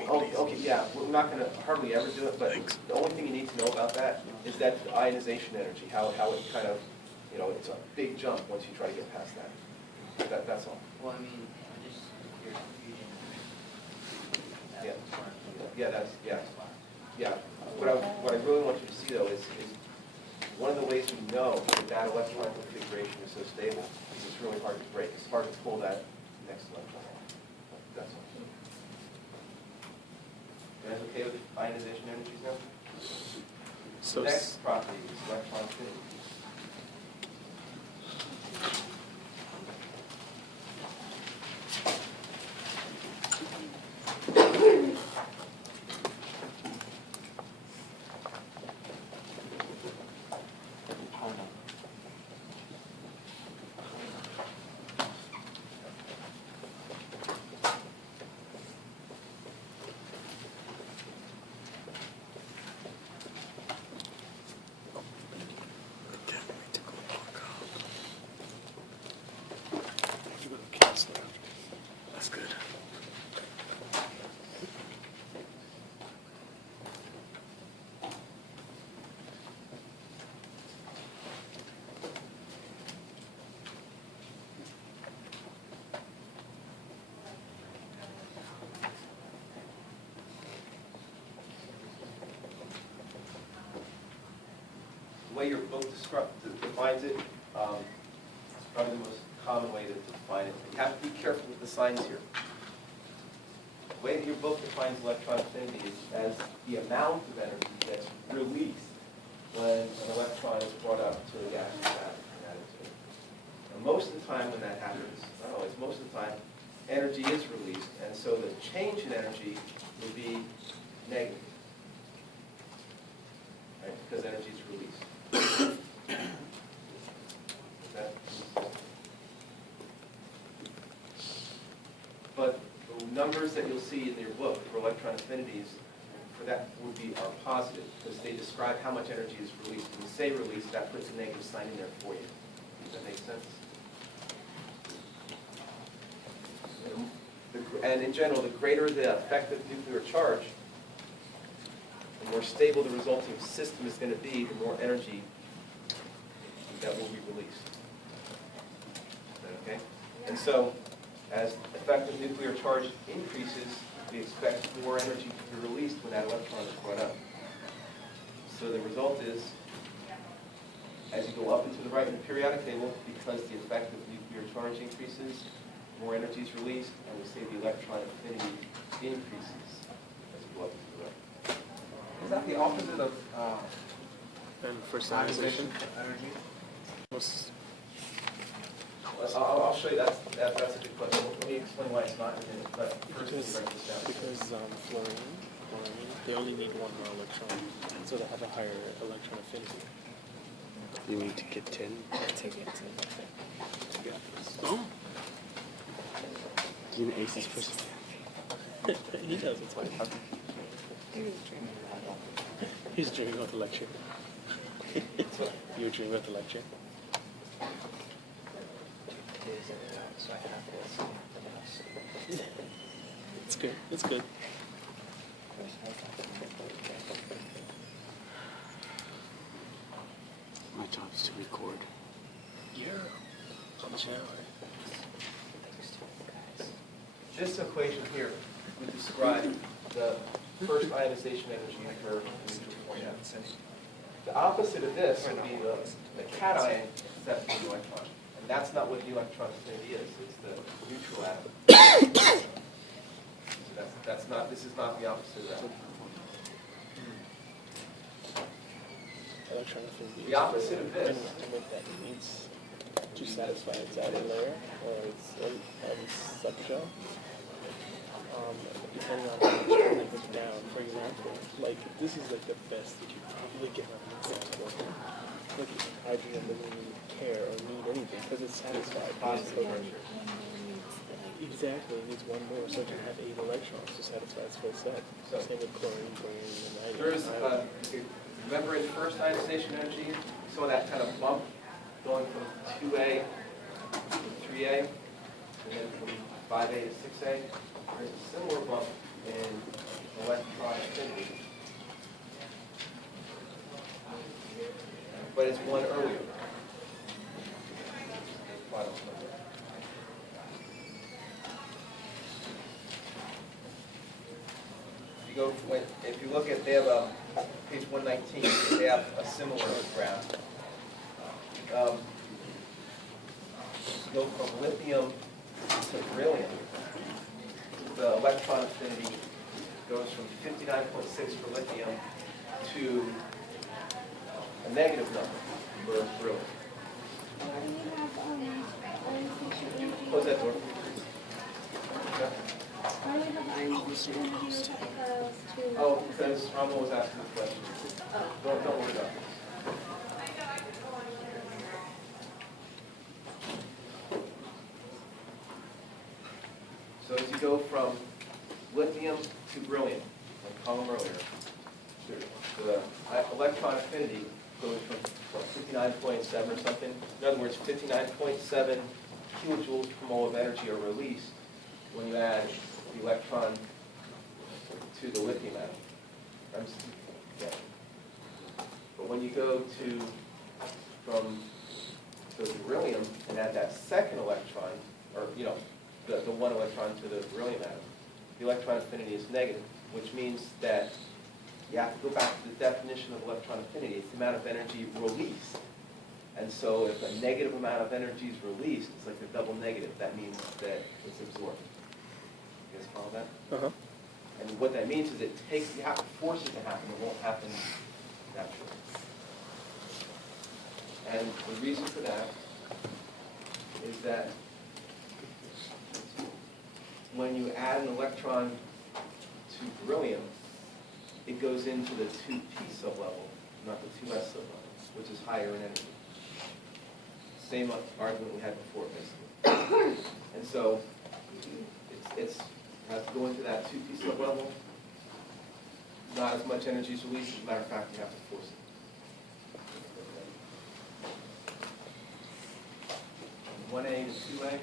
okay, yeah, we're not gonna hardly ever do it, but the only thing you need to know about that is that the ionization energy, how it kind of, it's a big jump once you try to get past that. That's all. well, I mean, just, your confusion. Yeah. Yeah. What I really want you to see though is one of the ways we know that electron configuration is so stable is it's really hard to break. It's hard to pull that next electron off. That's all. You guys okay with ionization energies now? So Next property is electron affinity. That's good. The way your book defines it, it's probably the most common way to define it. You have to be careful with the signs here. The way that your book defines electron affinity is as the amount of energy that's released when an electron is brought up to a gas and added to it. And most of the time when that happens, not always, most of the time, energy is released, and so the change in energy would be negative, right? Because energy is released. But the numbers that you'll see in your book for electron affinities, for that would be are positive, because they describe how much energy is released. When you say released, that puts a negative sign in there for you. Does that make sense? And in general, the greater the effective nuclear charge, the more stable the resulting system is going to be, the more energy that will be released. Is that okay? And so, as effective nuclear charge increases, we expect more energy to be released when that electron is brought up. So the result is As you go up and to the right in the periodic table, because the effect of nuclear charge increases, more energy is released, and we say the electron affinity increases as you go up and to the right. Is that the opposite of And first ionization ionization. energy? What's I'll show you, that's a good question. Let me explain why it's not in a minute, but first we write this down. because fluorine, they only need one more electron, so they have a higher electron affinity. You need to get 10. To get 10. Oh. You know Ace's first. He knows it's fine. He's dreaming about the lecture. You were dreaming about the lecture? It's good. It's good. My job is to record. Yeah. On the channel. This equation here would describe the first ionization energy curve in neutral format. The opposite of this would be the cation except for the electron. And that's not what the electron affinity is, it's the neutral atom. So that's not, this is not the opposite of that. Electron affinity. The opposite of this. To make that, it needs to satisfy its outer layer or its subshell. Depending on how much it goes down. For example, like this is like the best that you probably get out of the example. Like hydrogen doesn't even care or need anything because it's satisfied. Exactly, it needs one more, so it can have 8 electrons to satisfy its full set. So same with chlorine, bromine, and there's, nitrogen. remember in first ionization energy, you saw that kind of bump going from 2A to 3A, and then from 5A to 6A. There's a similar bump in electron affinity, but it's one earlier. If you look at, they have page 119, they have a similar graph. Go from lithium to beryllium. The electron affinity goes from 59.6 for lithium to a negative number for beryllium. Why do you have ionization energy? Close that door. Yeah. Why do we have ionization energy as opposed to? Oh, because Rama was asking the question. Don't worry about it. So as you go from lithium to beryllium, like column earlier, the electron affinity goes from what, 59.7 or something. In other words, 59.7 kilojoules per mole of energy are released when you add the electron to the lithium atom. Yeah. But when you go from the beryllium and add that second electron, or the one electron to the beryllium atom, the electron affinity is negative, which means that you have to go back to the definition of electron affinity. It's the amount of energy released. And so if a negative amount of energy is released, it's like a double negative. That means that it's absorbed. You guys follow that? Uh-huh. And what that means is you have to force it to happen. It won't happen naturally. And the reason for that is that when you add an electron to beryllium, it goes into the 2p sublevel, not the 2s sublevel, which is higher in energy. Same argument we had before, basically. And so it has to go into that 2p sublevel. Not as much energy is released. As a matter of fact, you have to force it. 1A to 2A.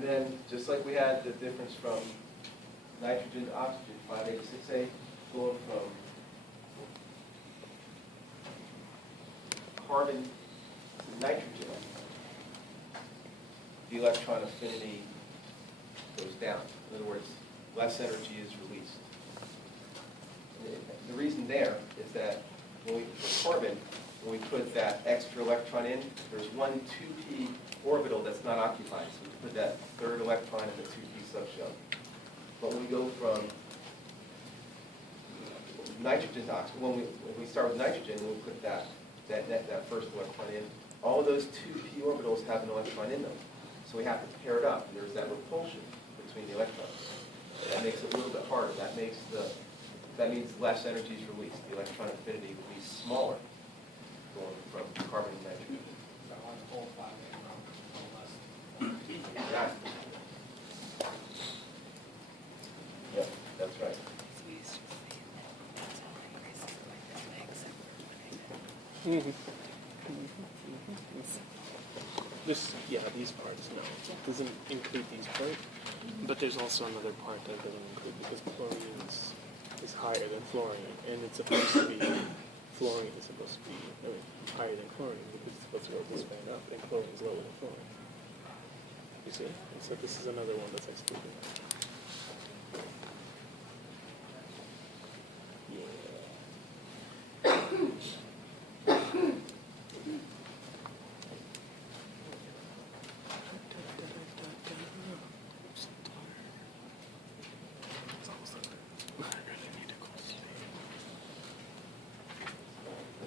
And then, just like we had the difference from nitrogen to oxygen, 586A, going from carbon to nitrogen, the electron affinity goes down. In other words, less energy is released. The reason there is that for carbon, when we put that extra electron in, there's one 2p orbital that's not occupied. So we put that third electron in the 2p subshell. But when we go from nitrogen to oxygen, when we start with nitrogen, we put that first electron in, all of those 2p orbitals have an electron in them. So we have to pair it up. And there's that repulsion between the electrons. That makes it a little bit harder. That means less energy is released. The electron affinity will be smaller going from carbon to nitrogen. So on the whole 5 less. Exactly. Yep, that's right. This, yeah, these parts, no. It doesn't include these parts. But there's also another part that doesn't include because chlorine is higher than fluorine. And it's supposed to be, fluorine is supposed to be higher than chlorine because it's supposed to go this way up. And chlorine is lower than fluorine. You see? And so this is another one that's excluded.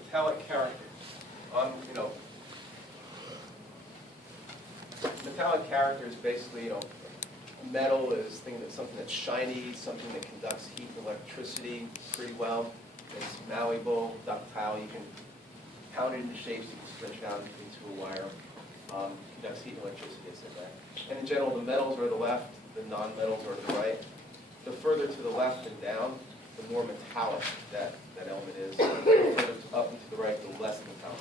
Metallic character. Metallic character is basically, metal is something that's shiny, something that conducts heat and electricity pretty well. It's malleable, ductile. You can pound it into shapes. You can stretch it out into a wire. Conducts heat and electricity, I said that. And in general, the metals are to the left, the non-metals are to the right. The further to the left and down, the more metallic that element is. The further up and to the right, the less metallic.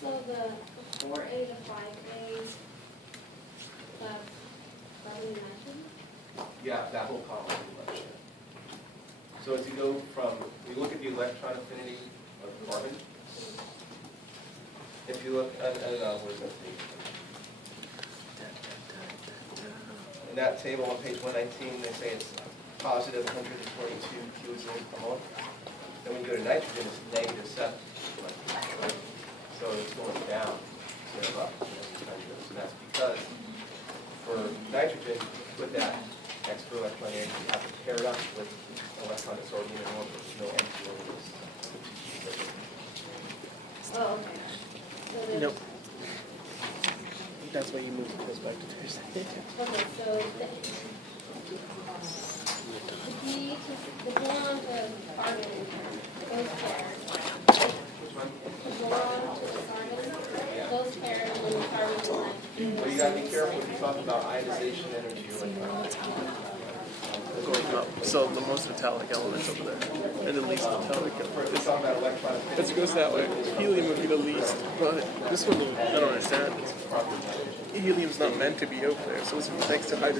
So the 4A to 5A, that you mentioned? Yeah, that whole column pretty much. So as you go from, you look at the electron affinity of carbon. If you look at, where's that page? In that table on page 119, they say it's positive 122 kilojoules per mole. Then when you go to nitrogen, it's negative 7. Right? So it's going down instead of up. So that's because for nitrogen, you put that extra electron in, you have to pair it up with an electron that's already in an orbit. There's no empty orbitals. Oh, okay. So there's, Nope. That's why you move it goes back to Thursday. okay, so the boron to carbon goes paired. Which one? The boron to the carbon goes paired when the carbon to nitrogen. Well, you gotta be careful when you talk about ionization energy or Going up. So the most metallic element's over there. And the least metallic element. We're talking about electron affinity. It goes that way. Helium would be the least. But this one, I don't understand. Helium's not meant to be out there. So it's next to hydrogen.